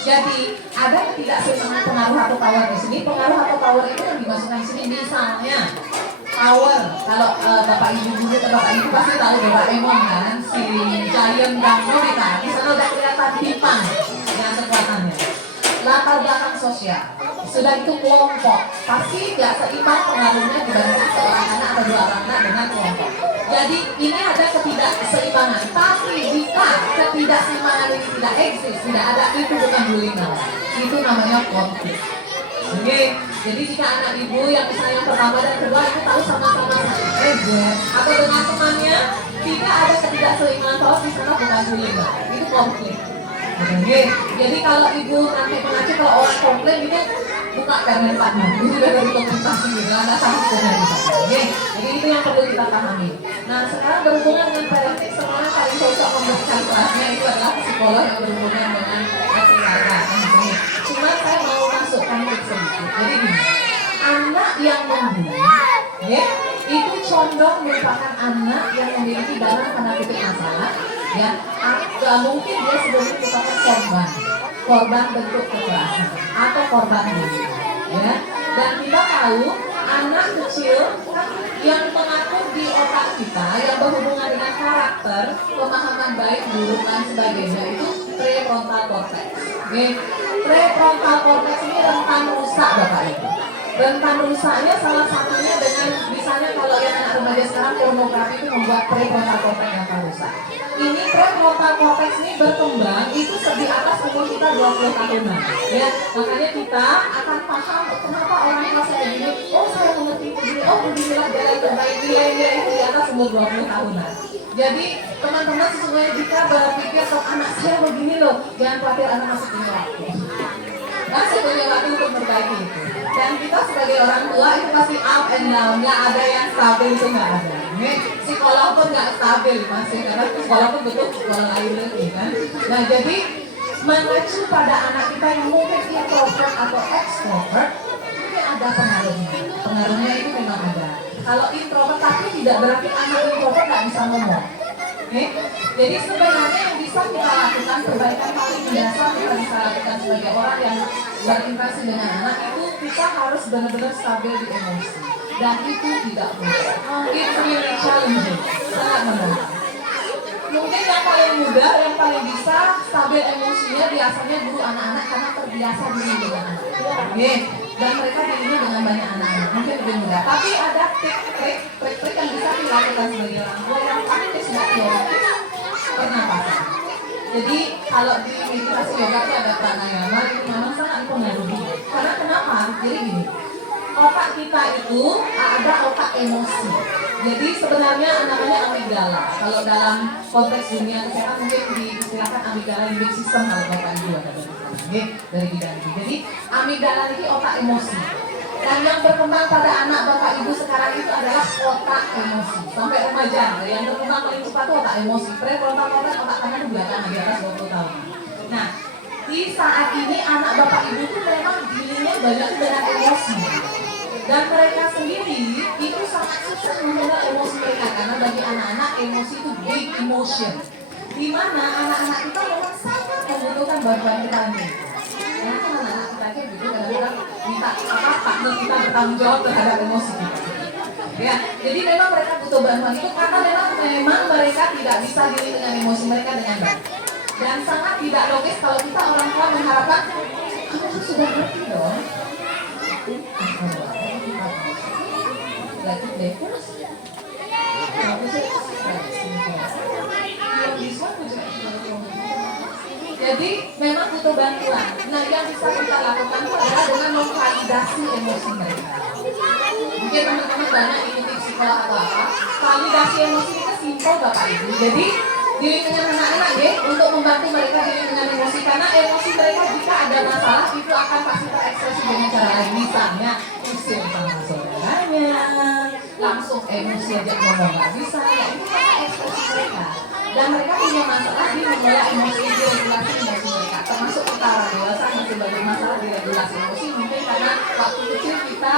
Jadi ada ketidakseimbangan pengaruh atau power di sini. Pengaruh atau power itu yang dimasukkan di sini misalnya power. Kalau bapak ibu dulu atau bapak ibu pasti tahu Doraemon kan, si Giant dan Nobita. Di sana udah kelihatan bintang yang kekuatannya. Latar belakang sosial. Sudah itu kelompok, pasti tidak seimbang pengaruhnya dibandingkan seorang anak atau 2 orang anak dengan kelompok. Jadi ini ada ketidakseimbangan. Tapi jika ketidakseimbangan ini tidak eksis, tidak ada, itu bukan bullying. Itu namanya konflik. Oke, jadi jika anak ibu yang misalnya yang pertama dan kedua itu tahu sama-sama ejek atau dengan temannya tidak ada ketidakseimbangan, kalau di sana bukan bullying, itu konflik. Oke, jadi kalau ibu nanti mengacu kalau orang komplain itu buka Permen 46, itu sudah dari pemerintah sendiri, ada sama sekali. Oke, jadi itu yang perlu kita pahami. Nah sekarang berhubungan dengan parenting, sebenarnya paling cocok memberikan kelasnya itu adalah psikolog yang berhubungan dengan keluarga. Cuma saya mau masukkan trik sedikit. Jadi gini, anak yang membuli, itu condong merupakan anak yang memiliki dalam tanda kutip masalah, ya. Mungkin dia sebelumnya merupakan korban bentuk kekerasan atau korban bullying, ya. Dan kita tahu anak kecil yang mengatur di otak kita yang berhubungan dengan karakter, pemahaman baik, buruk dan sebagainya itu prefrontal cortex. Prefrontal cortex ini rentan rusak Bapak Ibu. Rentan rusaknya salah satunya dengan misalnya kalau yang anak remaja sekarang pornografi itu membuat prefrontal cortex yang rusak. Ini prefrontal cortex ini berkembang itu di atas umur kita 20 tahunan. Ya, makanya kita akan paham kenapa orang ini masih kayak gini. Oh saya mengerti begini. Oh beginilah jalan terbaik, nilai-nilai itu di atas umur 20 tahunan. Jadi teman-teman sesungguhnya jika berpikir kalau anak saya begini loh, jangan khawatir, anak masih punya waktu. Masih punya waktu untuk memperbaiki itu. Dan kita sebagai orang tua itu pasti up and down, nggak ada yang stabil, itu nggak ada. Psikolog pun nggak stabil masih, karena psikolog pun betul psikolog lain lagi kan. Nah jadi mengacu pada anak kita yang mungkin introvert atau extrovert, ini ada pengaruhnya. Pengaruhnya itu memang ada. Kalau introvert tapi tidak berarti anak introvert nggak bisa ngomong. Jadi sebenarnya yang bisa kita lakukan, perbaikan paling mendasar kita bisa lakukan sebagai orang yang berinteraksi dengan anak itu kita harus benar-benar stabil di emosi. Dan itu tidak mudah. It's really challenging, sangat menantang. Mungkin yang paling mudah, yang paling bisa stabil emosinya biasanya guru anak-anak karena terbiasa diri dengan anak. Dan mereka dirinya dengan banyak anak-anak, mungkin lebih mudah. Tapi ada trik-trik yang bisa dilakukan sebagai orang tua yang praktis tidak teoritis. Pernapasan. Jadi kalau di meditasi yoga itu ada pranayama, itu memang sangat mempengaruhi. Karena kenapa? Jadi gini, otak kita itu ada otak emosi. Jadi sebenarnya namanya amigdala. Kalau dalam konteks dunia kesehatan mungkin diistilahkan amigdala limbic system kalau Bapak Ibu ada dari bidang ini. Jadi amigdala ini otak emosi. Dan yang berkembang pada anak Bapak Ibu sekarang itu adalah otak emosi. Sampai remaja, yang berkembang paling cepat itu otak emosi. Prefrontal cortex otak kanan di belakang di atas 20 tahun. Nah, di saat ini anak bapak ibu tuh memang dirinya banyak dengan emosi. Dan mereka sendiri itu sangat susah mengelola emosi mereka karena bagi anak-anak emosi itu big emotion. Di mana anak-anak kita memang sangat membutuhkan bantuan kita nih. Ya kan anak-anak kita kayak gitu kadang-kadang minta partner kita bertanggung jawab terhadap emosi kita. Ya, jadi memang mereka butuh bantuan itu karena memang mereka tidak bisa diri dengan emosi mereka dengan baik. Dan sangat tidak logis kalau kita orang tua mengharapkan kamu tuh sudah ngerti dong. Lagi deh, jadi memang butuh bantuan. Nah, yang bisa kita lakukan itu adalah dengan memvalidasi emosi mereka. Mungkin teman-teman banyak ikuti psikolog atau apa. Validasi emosi itu simpel Bapak Ibu. Jadi diri dengan anak-anak ya, untuk membantu mereka diri dengan emosi karena emosi mereka jika ada masalah itu akan pasti terekspresi dengan cara lain. Misalnya pusing sama saudaranya, langsung emosi aja ngomong nggak bisa. Ya itu kan ekspresi mereka. Dan mereka punya masalah di mengelola emosi, di regulasi emosi mereka. Termasuk para dewasa masih banyak masalah di regulasi emosi. Mungkin karena waktu kecil kita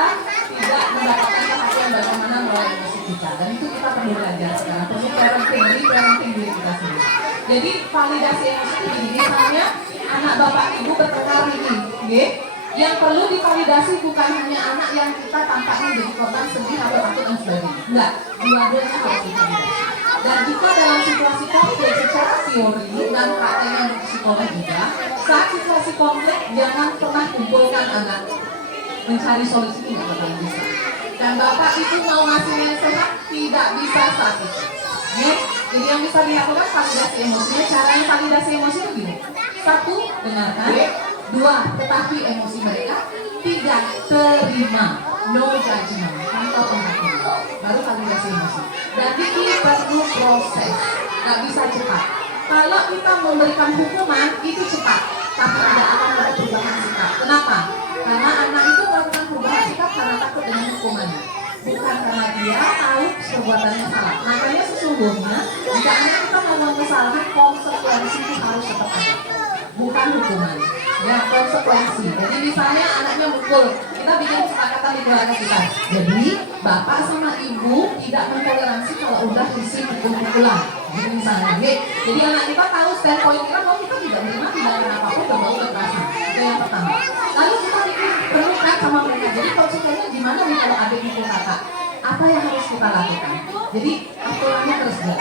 tidak mendapatkan perhatian bagaimana mengelola emosi kita. Dan itu kita perlu belajar sekarang. Perlu parenting diri kita sendiri. Jadi validasi emosi itu gini, misalnya anak bapak ibu bertengkar ini, ya. Yang perlu divalidasi bukan hanya anak yang kita tampaknya jadi korban sedih atau takut dan sebagainya. Enggak, dua-duanya harus divalidasi. Dan juga dalam situasi konflik secara teori dan prakteknya untuk psikolog juga, saat situasi konflik jangan pernah kumpulkan anak, mencari solusi tidak bakalan bisa. Dan bapak itu mau ngasih yang sehat tidak bisa saat itu. Ya, jadi yang bisa dilakukan validasi emosinya. Cara yang validasi emosi itu gini: 1, dengarkan. 2, ketahui emosi mereka. 3, terima, no judgment, tanpa penghakiman. Baru validasi emosi. Dan ini perlu proses, nggak bisa cepat. Kalau kita memberikan hukuman itu cepat, tapi tidak akan ada perubahan sikap. Kenapa? Karena anak itu melakukan perubahan sikap karena takut dengan hukumannya, bukan karena dia tahu perbuatannya salah. Makanya sesungguhnya jika anak kita melakukan kesalahan, konsekuensi itu harus tetap ada, bukan hukuman. Ya, konsekuensi. Jadi misalnya anaknya mukul, kita bikin kesepakatan di keluarga kita. Jadi bapak sama ibu tidak mentoleransi kalau udah isi pukul-pukulan. Jadi misalnya, jadi anak kita tahu standpoint kita bahwa kita tidak menerima tindakan apapun berbau kekerasan. Itu yang pertama. Lalu kita bikin perlukan sama mereka. Jadi konsekuensinya gimana nih kalau adik mukul kakak? Apa yang harus kita lakukan? Jadi aturannya terus jelas.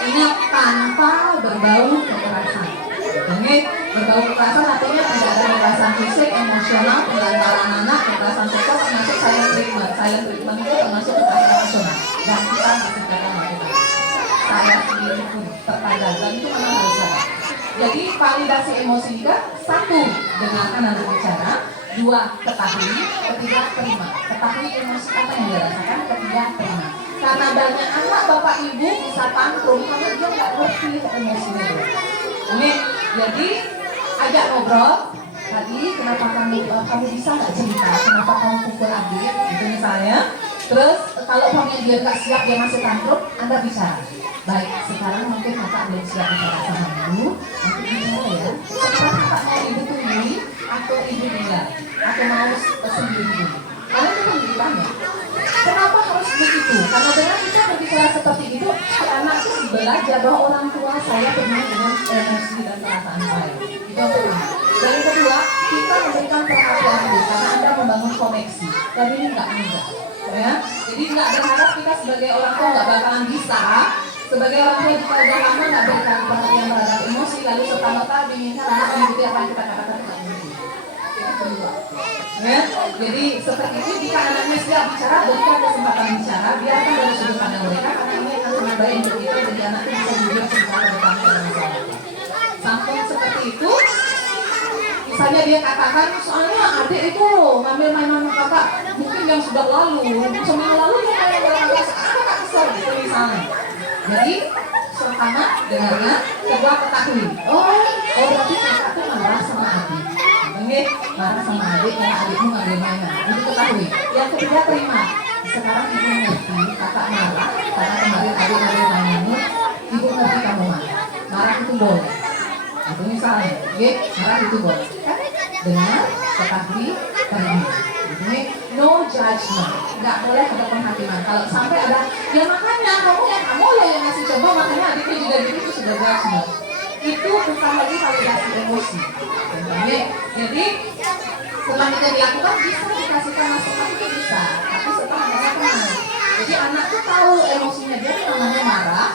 Ingat tanpa berbau kekerasan. Ini berbau kekerasan artinya tidak ada kekerasan fisik, emosional, penelantaran anak, kekerasan seksual termasuk silent treatment. Silent treatment itu termasuk kekerasan emosional. Dan kita masih akan melakukan. Saya sendiri pun terkadang dan itu memang harus ada. Jadi validasi emosi juga: 1, dengarkan anak bicara. 2, ketahui. 3, terima. Ketahui emosi apa yang dia rasakan. 3, terima. Karena banyak anak bapak ibu bisa tantrum karena dia nggak ngerti emosinya. Ini jadi ajak ngobrol. Tadi kenapa kamu bisa nggak cerita kenapa kamu pukul adik itu misalnya. Terus kalau kamu dia nggak siap, dia masih tantrum, Anda bicara. Baik, sekarang mungkin kakak belum siap bicara sama ibu. Nanti bicara ya. Sekarang kakak mau ibu tungguin atau ibu tinggal atau mau sendiri dulu. Karena itu pemberitannya. Kenapa harus begitu? Karena dengan kita berbicara seperti itu, anak itu belajar bahwa orang tua saya peduli dengan emosi dan perasaan saya. Itu yang pertama. Dan yang kedua, kita memberikan perhatian dulu karena Anda membangun koneksi. Dan ini nggak mudah, ya. Jadi nggak berharap kita sebagai orang tua nggak bakalan bisa. Sebagai orang tua jika udah lama nggak berikan perhatian terhadap emosi, lalu serta-merta diminta anak mengikuti apa yang kita katakan tidak mungkin. Itu kedua. Ya, jadi seperti itu jika anaknya siap bicara, berikan kesempatan bicara, biarkan dari sudut pandang mereka karena ini akan sangat baik untuk kita, jadi anaknya bisa jujur cerita tentang masalah. Sampai seperti itu, misalnya dia katakan, soalnya adik itu ngambil mainan kakak, mungkin yang sudah lalu, seminggu lalu dia main kakak, kakak kesel gitu misalnya. Jadi pertama dengarnya, kedua ketahui. Oh berarti kakak tuh marah sama adik. Marah sama adik karena adikmu ngambil mainan. Itu ketahui. Yang ketiga terima. Sekarang ibu ngerti kakak marah karena kemarin adik ngambil mainanmu. Ibu ngerti kamu marah. Marah itu boleh. Itu misalnya misalnya, marah itu boleh kan? Dengar, tetapi pergi. Ini no judgment, nggak boleh ada penghakiman. Kalau sampai ada, ya makanya kamu yang ngasih contoh, makanya adiknya juga gitu itu sudah judgment. Itu bukan lagi validasi emosi. Jadi setelah itu dilakukan bisa dikasihkan masukan itu bisa, tapi setelah mereka tenang. Jadi anak tuh tahu emosinya dia namanya marah.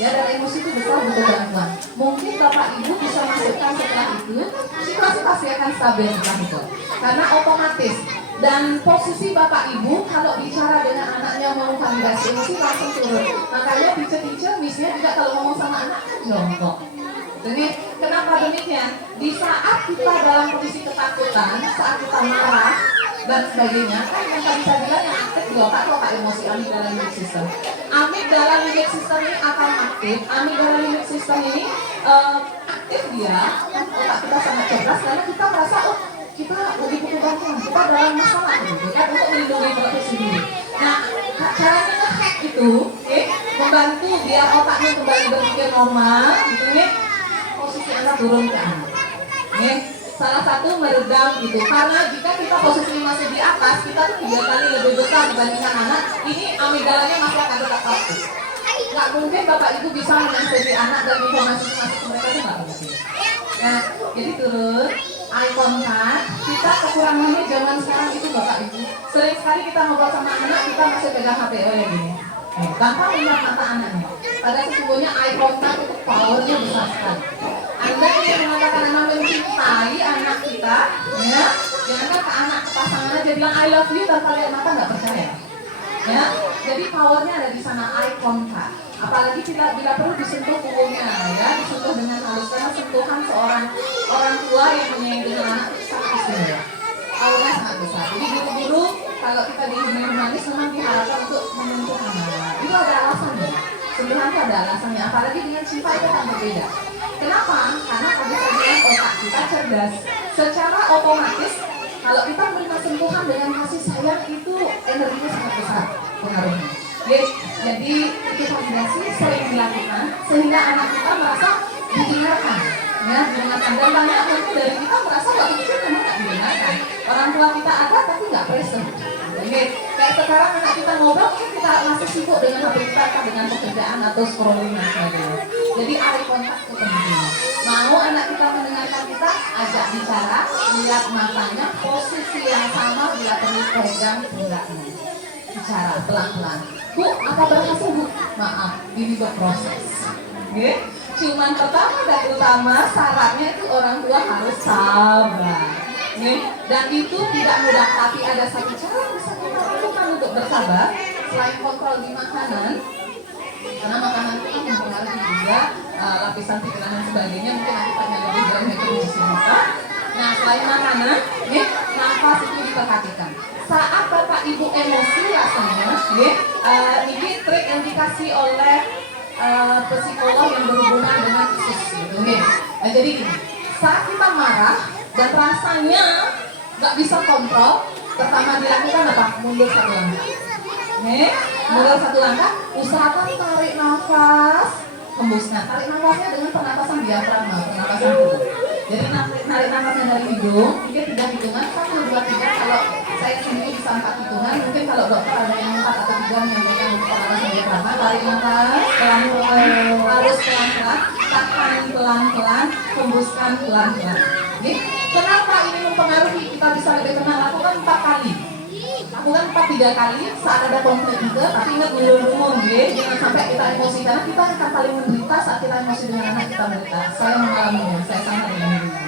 Ya, dan emosi itu besar butuh bantuan. Mungkin bapak ibu bisa masukkan setelah itu, situasi pasti akan stabil setelah itu. Karena otomatis. Dan posisi bapak ibu kalau bicara dengan anaknya mau validasi emosi langsung turun. Makanya teacher misalnya juga kalau ngomong sama anak kan jongkok. Jadi kenapa demikian? Di saat kita dalam kondisi ketakutan, saat kita marah dan sebagainya, kan yang tadi saya bilang yang aktif di otak emosi, amigdala limbic system. Amigdala limbic system ini akan aktif. Amigdala limbic system ini aktif dia, otak kita sangat cerdas karena kita merasa kita lebih butuh bantuan, kita dalam masalah gitu kan, untuk melindungi diri sendiri. Nah, caranya nge-hack itu, membantu biar otaknya kembali berpikir normal, gitu posisi anak turun ke anak. Salah satu meredam gitu, karena jika kita posisinya masih di atas, kita tuh 3 kali lebih besar dibandingkan anak. Ini amigdalanya masih akan tetap aktif. Nggak mungkin bapak ibu bisa menginstruksi anak dan informasi masuk ke mereka itu nggak mungkin. Nah, jadi turun, eye contact. Kita kekurangannya zaman sekarang itu bapak ibu. Sering sekali kita ngobrol sama anak, kita masih pegang HP ya gini. Tanpa melihat mata anaknya. Padahal sesungguhnya eye contact itu powernya besar sekali. Anda ingin mengatakan anak mencintai anak kita, ya, jangan ke anak ke pasangan aja bilang I love you tanpa lihat mata nggak percaya. Ya, jadi powernya ada di sana eye contact. Apalagi bila perlu disentuh punggungnya, ya, disentuh dengan halus karena sentuhan seorang orang tua yang menyayangi dengan anak itu sangat istimewa. Powernya sangat besar. Jadi guru-guru kalau kita di dunia humanis memang diharapkan untuk menyentuh anak. Itu ada alasannya. Sentuhan itu ada alasannya. Apalagi dengan cinta itu akan berbeda. Kenapa? Karena tadi saya bilang otak kita cerdas. Secara otomatis kalau kita menerima sentuhan dengan kasih sayang itu energinya sangat besar pengaruhnya. Jadi itu validasi sering dilakukan sehingga anak kita merasa didengarkan, ya, didengarkan. Dan banyak itu dari kita merasa waktu kecil memang nggak didengarkan. Orang tua kita ada tapi nggak present. Kayak sekarang anak kita ngobrol, mungkin kita masih sibuk dengan HP kita, dengan pekerjaan atau scrolling dan sebagainya. Jadi eye contact itu penting. Mau anak kita mendengarkan kita, ajak bicara, lihat matanya, posisi yang sama bila perlu pegang pundaknya. Bicara pelan-pelan. Bu, apa berhasil bu? Maaf, ini berproses. Cuman pertama dan utama syaratnya itu orang tua harus sabar. Dan itu tidak mudah, tapi ada satu cara yang bisa kita lakukan untuk bersabar selain kontrol di makanan, karena makanan itu kan mempengaruhi juga lapisan pikiran dan sebagainya. Mungkin nanti tanya lebih dari itu di sini. Nah, selain makanan, nafas itu diperhatikan. Saat bapak ibu emosi rasanya, ini trik yang dikasih oleh psikolog yang berhubungan dengan khusus. Jadi gini, saat kita marah dan rasanya nggak bisa kontrol, pertama dilakukan apa? Mundur 1 langkah. Mundur 1 langkah, usahakan tarik nafas, hembuskan. Tarik nafasnya dengan pernapasan diafragma, pernapasan perut. Jadi tarik nafasnya dari hidung, mungkin 3 hitungan, 1, 2, 3. Kalau saya sendiri bisa 4 hitungan, mungkin kalau dokter ada yang 4 atau 3 menyampaikan untuk pernapasan diafragma. Tarik nafas, pelan-pelan, harus pelan-pelan, tahan pelan-pelan, hembuskan pelan-pelan. Kenapa ini mempengaruhi? Kita bisa lebih tenang. Lakukan 4 kali. Lakukan 3 kali saat ada konflik juga. Tapi ingat dulu, jangan sampai kita emosi karena kita akan paling menderita saat kita emosi dengan anak kita menderita. Saya mengalaminya, saya sangat mengalaminya.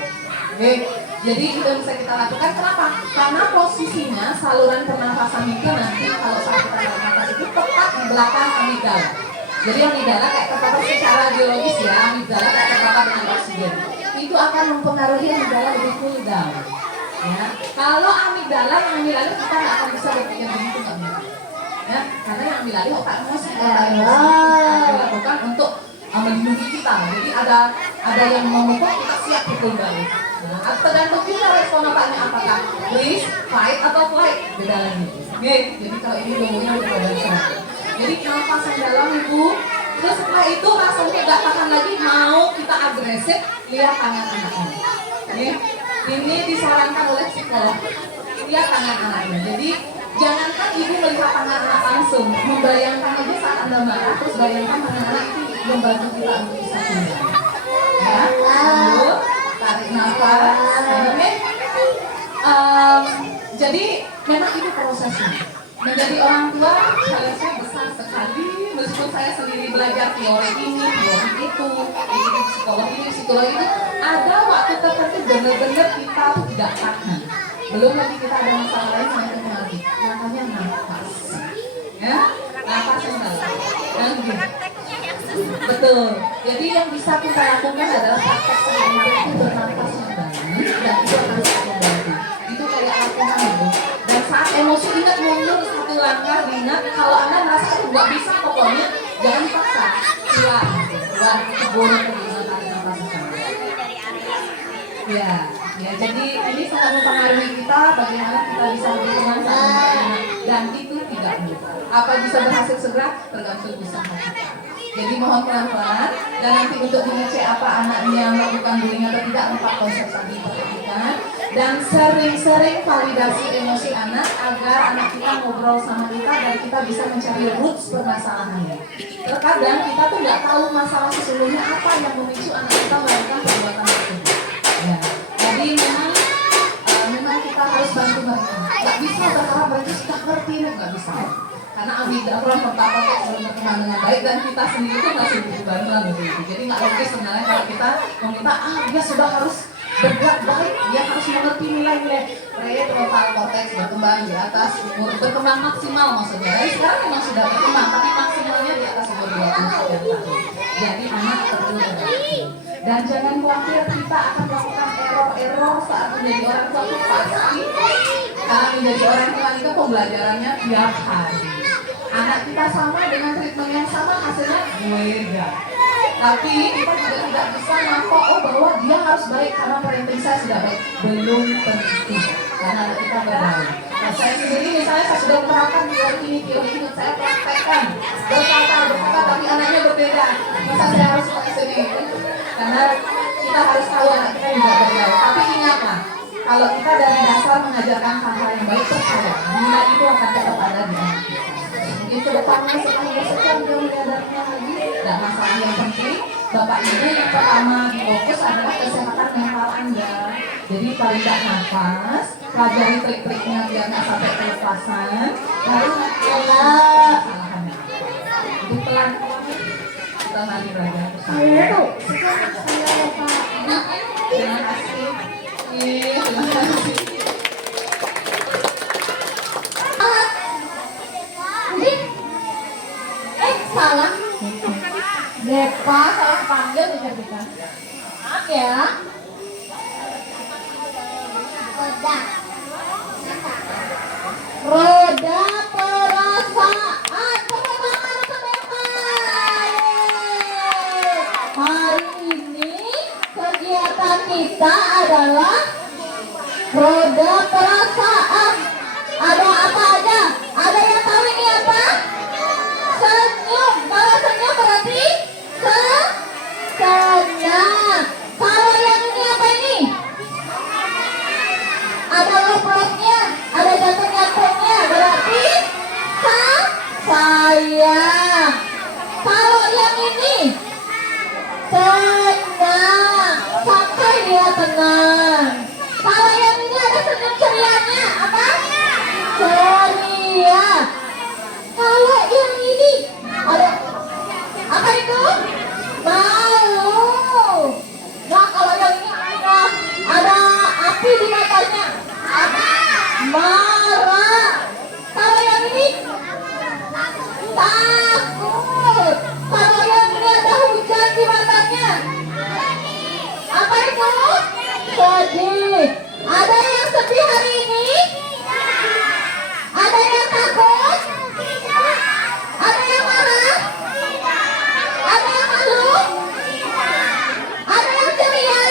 Jadi itu yang bisa kita lakukan. Kenapa? Karena posisinya saluran pernafasan itu nanti kalau saat kita bernafas itu tepat di belakang amigdala. Jadi amigdala kayak terpapar secara biologis ya, amigdala kayak terpapar dengan oksigen. Itu akan mempengaruhi amigdala lebih cool down. Ya, kalau amigdala yang amigdala kita nggak akan bisa berpikir begitu nggak mungkin. Ya, karena yang amigdala otak emosi dilakukan untuk melindungi kita. Jadi ada yang memukul kita siap pukul balik. Nah, tergantung juga respon otaknya apakah freeze, fight atau flight, beda lagi. Jadi kalau ini ngomongnya udah beda. Jadi napas yang dalam ibu, Terus setelah itu rasanya gak tahan lagi, mau kita agresif, lihat tangan anaknya. Ini disarankan oleh psikolog, lihat tangan anaknya. Jadi jangankan ibu melihat tangan anak langsung, membayangkan aja saat Anda marah, terus bayangkan tangan anak itu membantu kita untuk bisa tinggal. Ya, lalu tarik nafas. Oke. Jadi memang ini prosesnya. Menjadi orang tua saya besar sekali, meskipun saya sendiri belajar teori ini, teori itu, psikolog itu, ada waktu tertentu benar-benar kita tuh tidak tahan. Belum lagi kita ada masalah lain yang lagi, makanya nafas, ya, nafas yang dalam, dan gini. Betul. Jadi yang bisa kita lakukan adalah praktek sehari-hari itu bernafas yang dalam, dan itu akan sangat membantu. Itu kayak latihan itu. Dan saat emosi ingat mundur satu langkah, ingat kalau Anda merasa nggak bisa pokoknya jangan dipaksa, keluar, kebun pergi tarik nafas sekarang. Ya, jadi ini sangat mempengaruhi kita bagaimana kita bisa berteman sama anak dan itu tidak mudah. Apa bisa berhasil segera tergantung usaha kita. Jadi mohon pelan-pelan dan nanti untuk mengecek apa anaknya melakukan bullying atau tidak, 4 konsep tadi diperhatikan. Dan sering-sering validasi emosi anak agar anak kita ngobrol sama kita dan kita bisa mencari roots permasalahannya. Terkadang kita tuh nggak tahu masalah sesungguhnya apa yang memicu anak kita melakukan perbuatan tersebut. Ya. Jadi memang kita harus bantu mereka. Nggak bisa berharap mereka sudah ngerti, nggak bisa. Karena orang pertama belum berteman dengan baik dan kita sendiri itu masih butuh bantuan begitu. Jadi nggak logis sebenarnya kalau kita meminta dia sudah harus berbuat baik, dia harus mengerti nilai-nilai frontal cortex berkembang di atas umur, berkembang maksimal maksudnya. Jadi sekarang memang sudah berkembang, tapi maksimalnya di atas umur 20 sekian tahun. Jadi anak perlu berbagi. Dan jangan khawatir kita akan melakukan error saat menjadi orang tua itu pasti. Karena menjadi orang tua itu pembelajarannya tiap hari. Anak kita sama dengan treatment yang sama hasilnya beda. Tapi kita juga tidak bisa nampak bahwa dia harus baik karena parenting saya sudah baik. Belum tentu. Karena anak kita berbeda. Nah, saya sendiri misalnya saya sudah menerapkan teori ini saya praktekkan berkata tapi anaknya berbeda. Masa saya harus pakai sini? Karena kita harus tahu anak kita juga berbeda. Tapi ingatlah, kalau kita dari dasar mengajarkan hal-hal yang baik, percaya nilai itu akan tetap ada di anak kita. Itu depannya setelah sekian dia menyadarnya lagi. Dan masalah yang penting, Bapak Ibu yang pertama difokus adalah kesehatan mental Anda. Jadi tarik nafas, pelajari trik-triknya biar nggak sampai kelepasan. Lalu kesalahannya apa? Itu pelan-pelan kita mari belajar bersama. Terima kasih. Terima kasih. Salah Depa, salah panggil nih kita. Maaf ya. Roda perasaan. Hari ini kegiatan kita adalah roda perasaan. Ada apa aja? Ada yang tahu ini apa? Senyum. Kalau senyum berarti senang. Kalau yang ini apa ini? Ada love-nya, ada jantung-jantungnya, berarti sayang. Kalau yang ini tenang, sampai dia tenang. Kalau yang ini ada senyum cerianya, apa? Ceria. Kalau yang ini ada apa itu? Malu. Nah kalau yang ini ada api di matanya, apa? Marah. Kalau yang ini takut. Kalau yang ini ada hujan di matanya, apa itu? Sedih. Ada yang sedih hari ini? Ada yang takut? Ada yang marah? Ada yang malu? Ada yang ceria?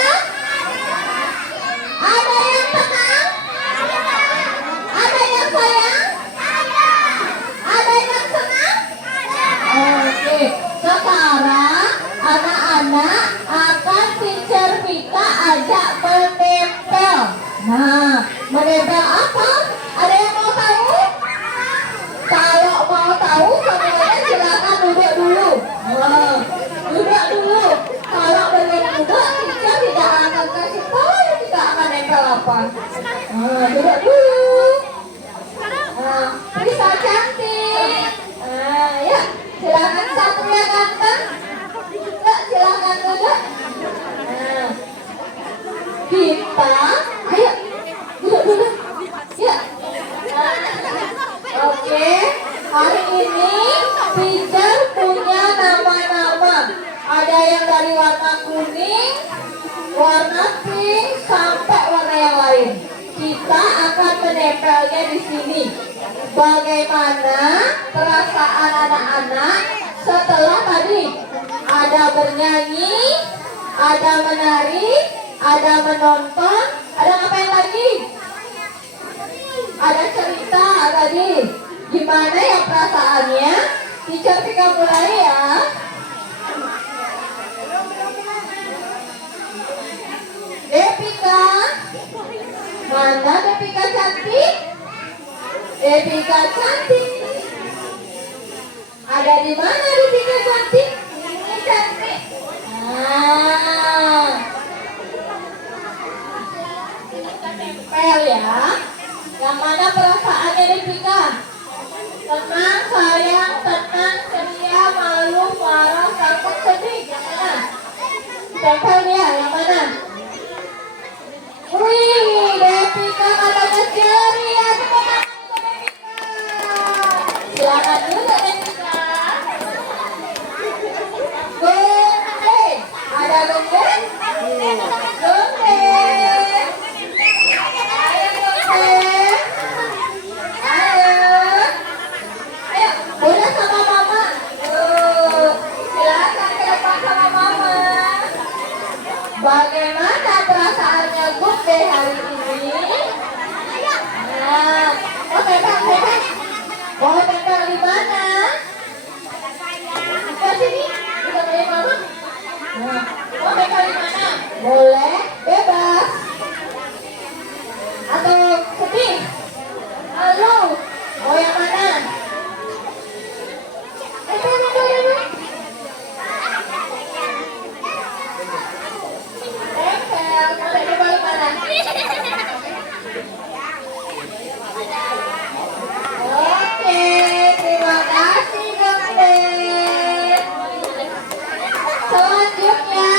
Ada yang tenang? Ada yang sayang? Ada yang senang? Oke. Sekarang anak-anak akan teacher Vika ajak menempel. Nah, menempel apa? Ada yang mau tahu? Kalau mau tahu, semuanya silakan duduk dulu. Nah, duduk dulu. Kalau belum duduk, teacher tidak akan kasih tahu kita akan nempel apa. Nah, duduk dulu. Nah, bisa cantik. Nah, ya, silakan satu yang ganteng. Ya, silakan duduk. Nah, kita, ayo, duduk dulu. Ya. Oke, hari ini teacher punya nama-nama. Ada yang dari warna kuning, warna pink, sampai warna yang lain. Kita akan menempelnya di sini. Bagaimana perasaan anak-anak setelah tadi ada bernyanyi, ada menari, ada menonton, ada ngapain lagi? Ada cerita tadi. Gimana ya perasaannya? Teacher Vika mulai ya. Devika, mana Devika cantik? Devika cantik. Ada di mana Devika cantik? Ini cantik. Nah, tempel ya. Yang mana perasaannya Devika? Tenang, sayang, tenang, ceria, malu, marah, takut, sedih. Yang mana? Tempel dia, yang mana? Wih, Devika katanya ceria. Silakan juga Devika. Gede, ada gede? Gede. Ayo gede. Ayo, udah sama mama. Silakan ke depan sama mama. Bagaimana perasaannya Gede hari ini? Nah, oke, mau tempel di mana? Ke sini, kita beli mama. Nah, mau tempel di mana? Boleh, bebas. Atau sedih? Halo, mau yang mana? Tempel, sampai di bawah mana? Oke, terima kasih Gede. Selanjutnya,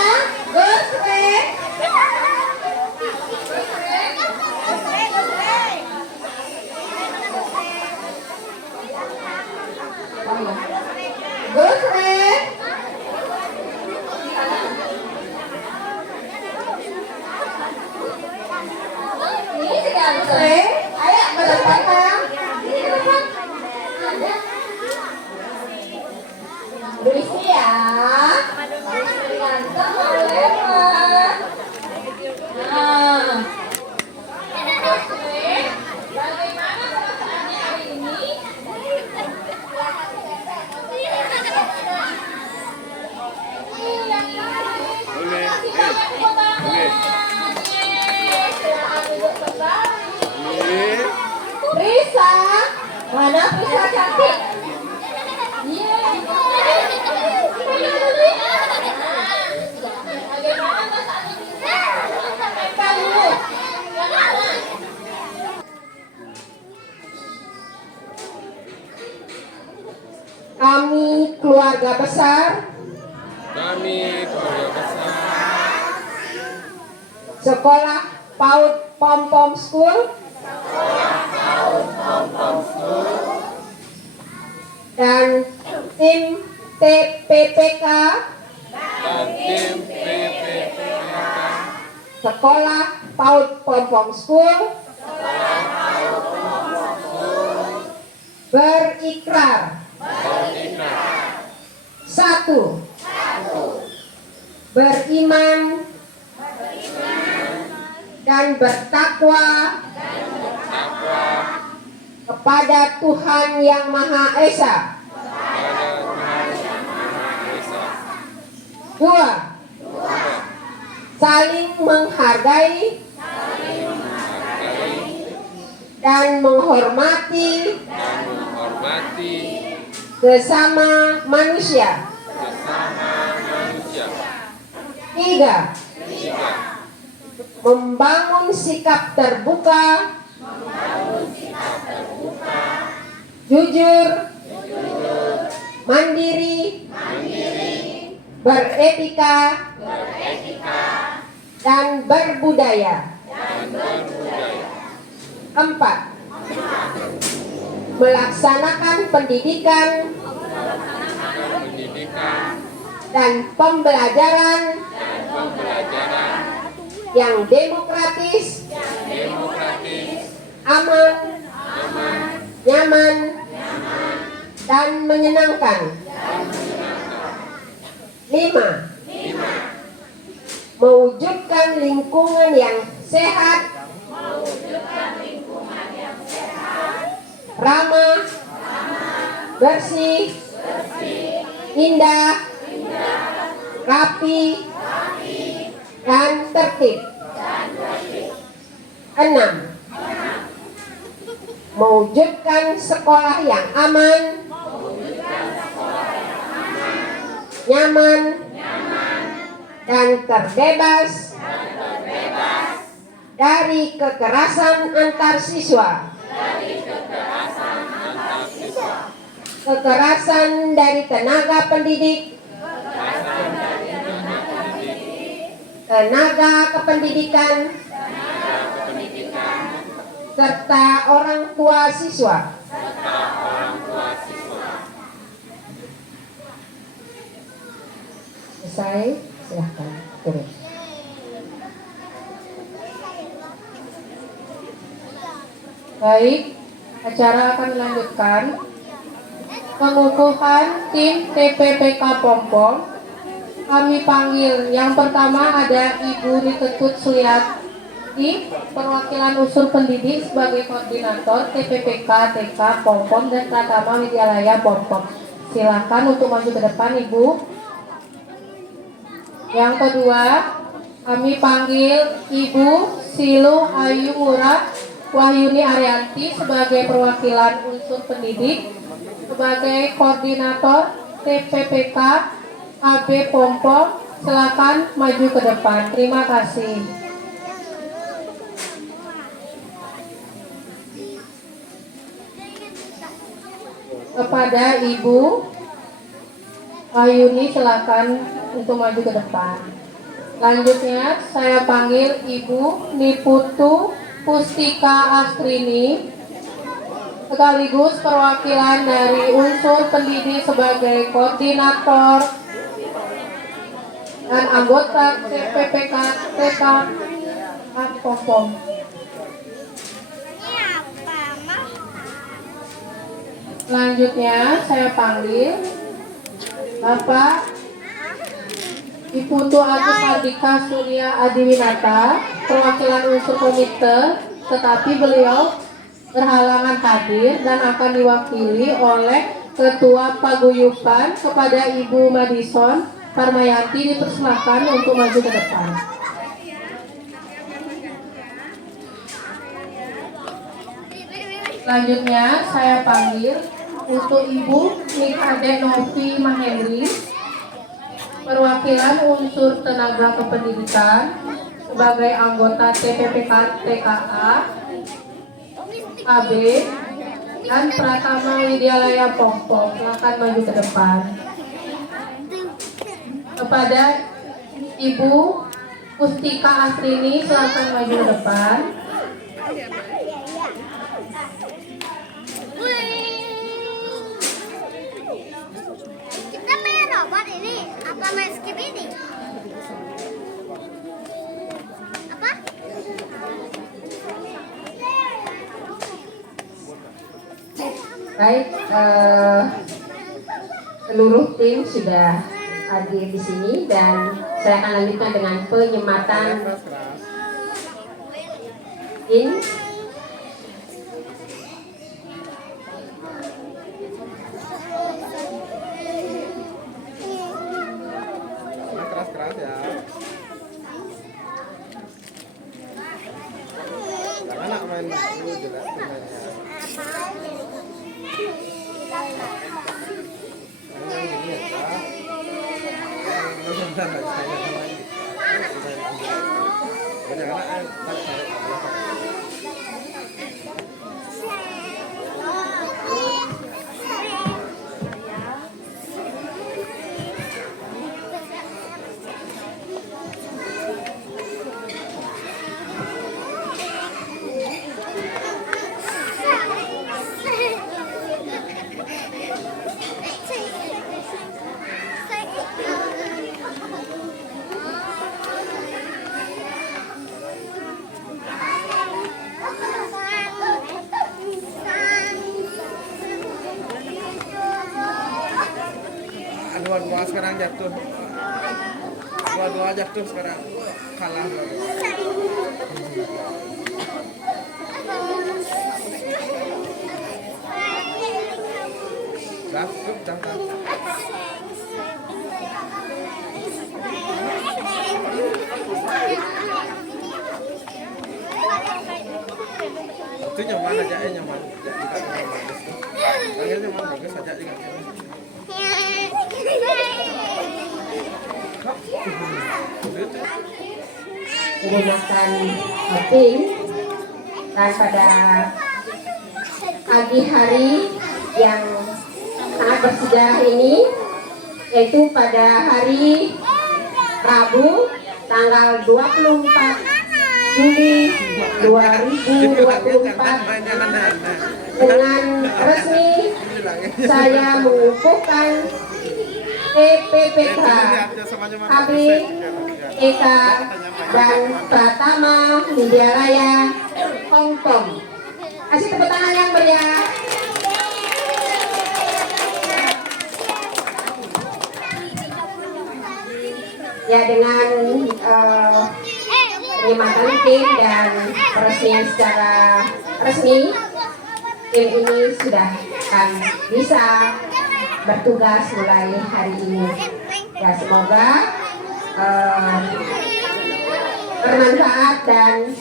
Gusre. Gusre. Ini sudah Gusre. Ayo ke depan Kang. Berisi ya. Ganteng boleh Mas. Nah, bagaimana perasaannya hari ini? Risa, mana Risa cantik? Kami keluarga besar Sekolah PAUD Pom-Pom School dan tim TPPK Sekolah PAUD Pom-Pom School berikrar. Satu, beriman dan bertakwa kepada Tuhan Yang Maha Esa 2. Saling menghargai dan menghormati sesama manusia. 3. Membangun sikap terbuka, jujur, mandiri, beretika, dan berbudaya. 4. Melaksanakan pendidikan dan pembelajaran yang demokratis, aman, nyaman, dan menyenangkan. 5. Mewujudkan lingkungan yang sehat, ramah, bersih, indah, rapi, dan tertib. 6. Mewujudkan sekolah yang aman, nyaman, dan terbebas dari kekerasan antar siswa, kekerasan dari tenaga pendidik, tenaga kependidikan, serta orang tua siswa. Selesai, silahkan turun. Baik, acara akan dilanjutkan. Pengukuhan tim TPPK Pompong. Kami panggil yang pertama ada Ibu Niketut Suliati, perwakilan unsur pendidik sebagai koordinator TPPK TK Pompong dan Pratama Widyalaya Pompong. Silakan untuk maju ke depan, Ibu. Yang kedua, kami panggil Ibu Silu Ayu Murad Wahyuni Arianti sebagai perwakilan unsur pendidik sebagai koordinator TPPK KB Pompong. Silakan maju ke depan. Terima kasih. Kepada Ibu Wahyuni, silakan untuk maju ke depan. Selanjutnya saya panggil Ibu Niputu Pustika Astrini sekaligus perwakilan dari unsur pendidik sebagai koordinator dan anggota TPPK TK Pompong. Selanjutnya saya panggil Bapak Iputu Agus Mardika Surya Adiwinata, perwakilan unsur komite, tetapi beliau berhalangan hadir dan akan diwakili oleh Ketua Paguyuban. Kepada Ibu Madison Parmayanti dipersilakan untuk maju ke depan. Selanjutnya saya panggil untuk Ibu Nikade Novi Mahendri, perwakilan unsur tenaga kependidikan sebagai anggota TPPK TKA AB dan Pratama Widyalaya Pompong. Silakan maju ke depan. Kepada Ibu Pustika Astrini, silakan maju ke depan. Kita main robot ini apa main skip ini? Apa? Baik, seluruh tim sudah hadir di sini dan saya akan lanjutkan dengan penyematan Anak main dulu jelas dua-dua sekarang jatuh, dua-dua jatuh sekarang kalah. Dah, cukup dah. Itu nyaman aja, nyaman. Panggil nyaman bagus aja juga. Menggunakan pink dan pada pagi hari yang sangat bersejarah ini, yaitu pada hari Rabu tanggal 24 Juli 2024 dengan resmi saya mengukuhkan PPPK Habib Eka dan Pratama Media Raya Hongkong. Kasih tepuk tangan yang meriah. Ya, dengan penyematan tim dan peresmian secara resmi, tim ini sudah akan bisa bertugas mulai hari ini. Ya, semoga bermanfaat dan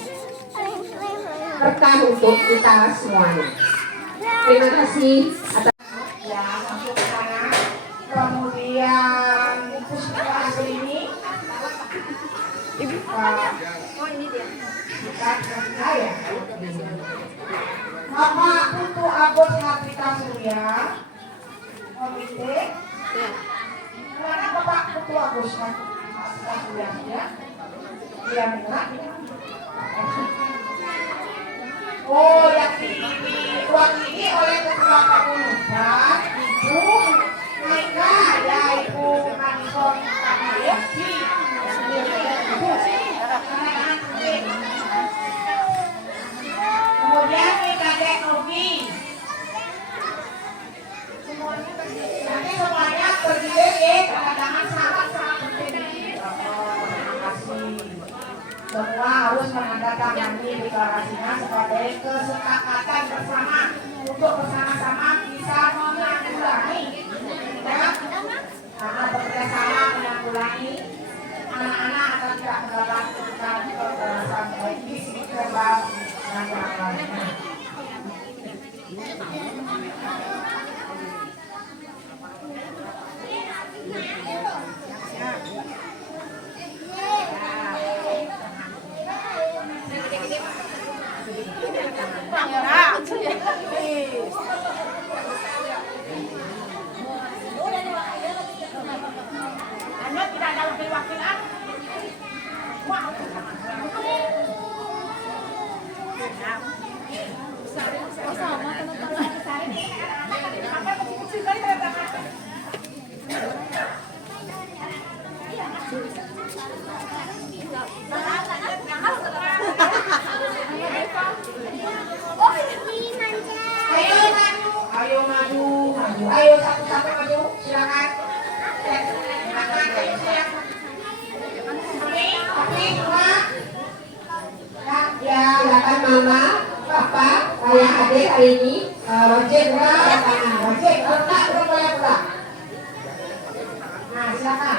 berkah untuk kita semuanya. Terima kasih atas masuk ke sana. Kemudian puskesmas ini saya Bapak Putu Agus Hartika Surya, komite. Mana Bapak Putu Agus Hartika Surya ya? Dia enggak. Oh, yang diwakili oleh Ketua Komunitas Ibu Mega ya Ibu Manisol Kamayati. Kemudian kita Dek Novi. Nanti semuanya berdiri kadang-kadang sangat-sangat penting. Terima kasih. Semua harus menandatangani deklarasinya sebagai kesepakatan bersama untuk bersama-sama bisa menanggulangi, ya, karena bekerja sama menanggulangi anak-anak akan tidak mendapatkan kekerasan fisik, verbal dan yang lainnya. Anda tidak ada wakil-wakilan. Ayo satu-satu maju, silakan. Ya, silakan mama, papa, ayah, adik hari ini. Wajib pula, wajib enggak belum boleh pula. Nah, silakan.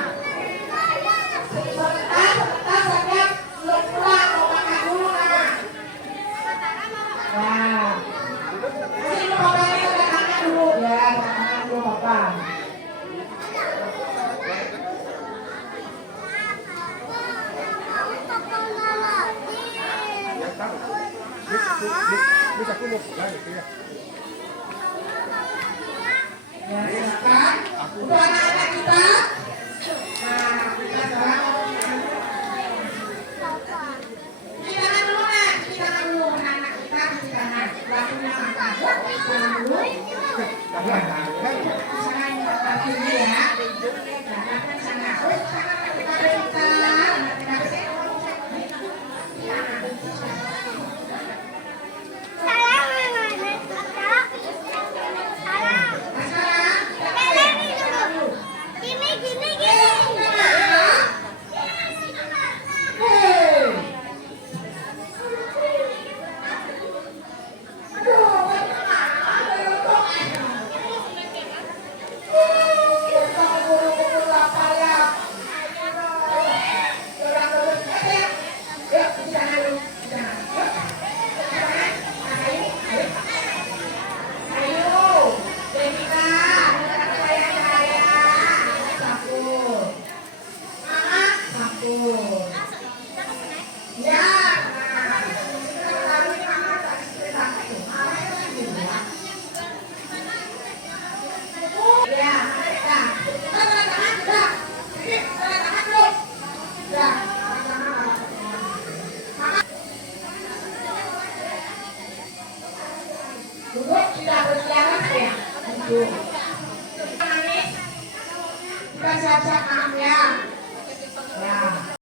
Ya, silakan. Untuk anak-anak kita. Nah, kita sekarang cuci tangan dulu, Nak. Cuci tangan dulu, anak-anak kita cuci tangan. Waktunya makan. Cuci tangan dulu. Sana ini lagi ya. Jangan sana. Sana kita kita. Duduk tidak berjalan ya. Duduk. Nangis. Kita siap-siap makan ya. Ya.